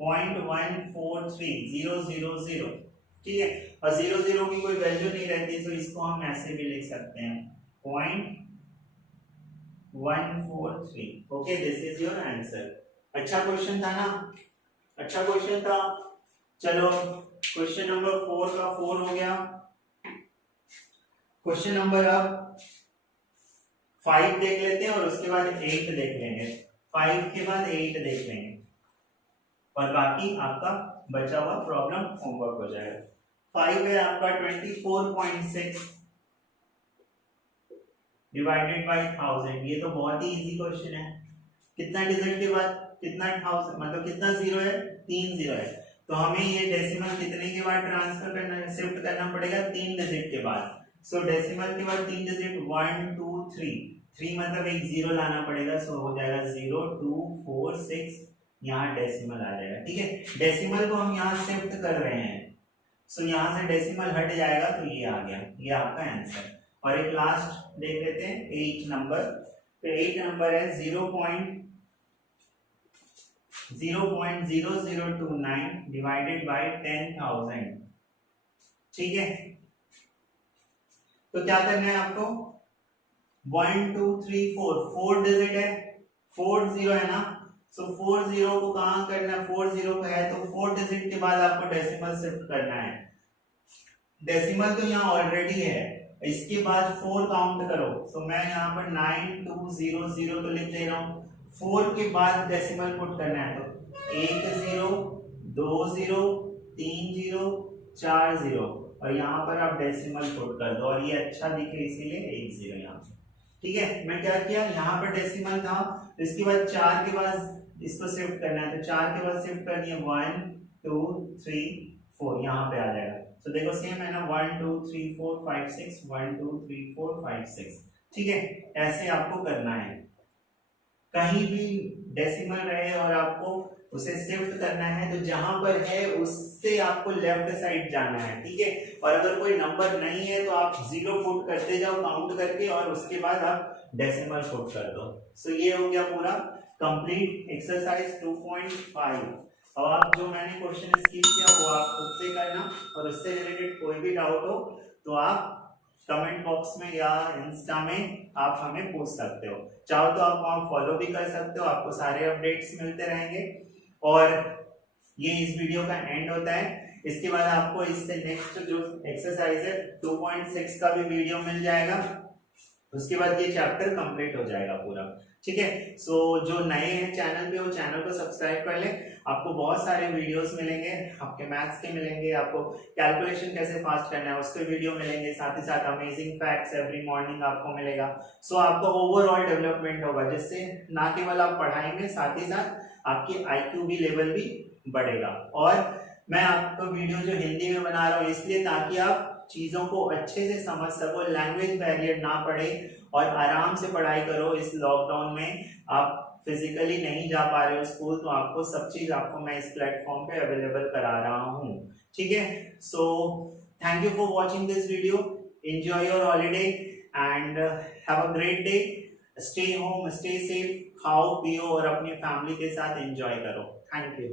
0.143 ठीक है। और 0 0 की कोई वैल्यू नहीं रहती, सो इसको हम ऐसे भी लिख सकते हैं 0.143। Okay, this is your answer. अच्छा क्वेश्चन था ना, अच्छा क्वेश्चन था। चलो क्वेश्चन नंबर 4 का 4 हो गया। क्वेश्चन नंबर अब 5 देख लेते हैं और उसके बाद 8 देख लेंगे, 5 के बाद 8 देख लेंगे और बाकी आपका बचा हुआ प्रॉब्लम होमवर्क हो जाएगा। 5 है आपका 24.6 डिवाइडेड बाय 1000। ये तो बहुत ही इजी क्वेश्चन है। कितना डिजिट के बाद कितना 1000 मतलब कितना जीरो है 3 जीरो है, तो हमें ये डेसिमल कितने के बाद ट्रांसफर करना है, शिफ्ट करना पड़ेगा 3 डिजिट के बाद। सो डेसिमल के बाद 3 डिजिट 1 2 3 मतलब एक जीरो लाना पड़ेगा, सो हो जाएगा 0 2 4 6, यहाँ डेसिमल आ जाएगा। ठीक है, डेसिमल को हम यहाँ शिफ्ट कर रहे हैं, सो यहाँ से डेसिमल हट जाएगा तो ये आ गया, ये आपका आंसर। और एक लास्ट देख लेते हैं 8 नंबर। तो 8 नंबर है 0.0029 डिवाइडेड बाय 10,000। ठीक है, तो क्या करना है आपको 1 2 3 4 डिजिट है, 4 जीरो है ना, सो 4 जीरो को कहां करना है, 4 जीरो को है तो 4 डिजिट के बाद आपको डेसिमल शिफ्ट करना है। डेसिमल तो यहाँ ऑलरेडी है, इसके बाद 4 काउंट करो, सो मैं यहाँ पर 9200 तो लिख दे रहा हूँ। 4 के बाद डेसिमल पुट करना है, तो 1 0 2 0 3 0 4 0 और यहाँ पर आप डेसिमल पुट कर दो और ये अच्छा दिखे इसीलिए 1 0 यहाँ। ठीक है, मैं क्या किया यहाँ पर डेसिमल था, तो इसके बाद 4 के बाद इसको शिफ्ट करना है, तो 4 के बाद शिफ्ट करनी है 1 2 3 4 यहाँ पे आ जाएगा। तो देखो सेम है ना 1 2 3 4 5 6 1 2 3 4 5 6। ठीक है, ऐसे आपको करना है, कहीं भी डेसिमल रहे और आपको उसे शिफ्ट करना है तो जहां पर है उससे आपको लेफ्ट साइड जाना है। ठीक है, और अगर कोई नंबर नहीं है तो आप 0 पुट करते जाओ काउंट करके और उसके बाद आप डेसिमल पुट कर दो। सो ये हो गया पूरा कंप्लीट एक्सरसाइज 2.5। अब आप जो मैंने क्वेश्चन स्किप किया वो आप खुद से करना और उससे रिलेटेड कोई भी डाउट हो तो आप कमेंट बॉक्स में या इंस्टा में आप हमें पूछ सकते हो। चाहो तो आप वहां फॉलो भी कर सकते हो, आपको सारे अपडेट्स मिलते रहेंगे। और ये इस वीडियो का एंड होता है, इसके बाद आपको इससे नेक्स्ट जो एक्सरसाइज है 2.6 का भी वीडियो मिल जाएगा, उसके बाद ये चैप्टर कंप्लीट हो जाएगा पूरा। ठीक है, सो जो नए हैं चैनल पे वो चैनल को सब्सक्राइब कर लें, आपको बहुत सारे वीडियोस मिलेंगे, आपके मैथ्स के मिलेंगे, आपको कैलकुलेशन कैसे फास्ट करना है उसके वीडियो मिलेंगे, साथ ही साथ अमेजिंग फैक्ट्स एवरी मॉर्निंग आपको मिलेगा। सो आपको ओवरऑल डेवलपमेंट होगा, जिससे ना केवल आप पढ़ाई में साथ ही साथ आपकी IQ भी लेवल भी बढ़ेगा। और मैं आपको वीडियो जो हिंदी में बना रहा हूँ इसलिए ताकि आप चीजों को अच्छे से समझ सको, लैंग्वेज बैरियर ना पड़े और आराम से पढ़ाई करो। इस लॉकडाउन में आप फिजिकली नहीं जा पा रहे हो स्कूल, तो आपको सब चीज आपको मैं इस प्लेटफॉर्म पे अवेलेबल करा रहा हूँ। ठीक है, so thank you for watching this video, enjoy your holiday and have a great day. Stay home, stay safe, खाओ पियो और अपनी फैमिली के साथ एंजॉय करो। Thank you.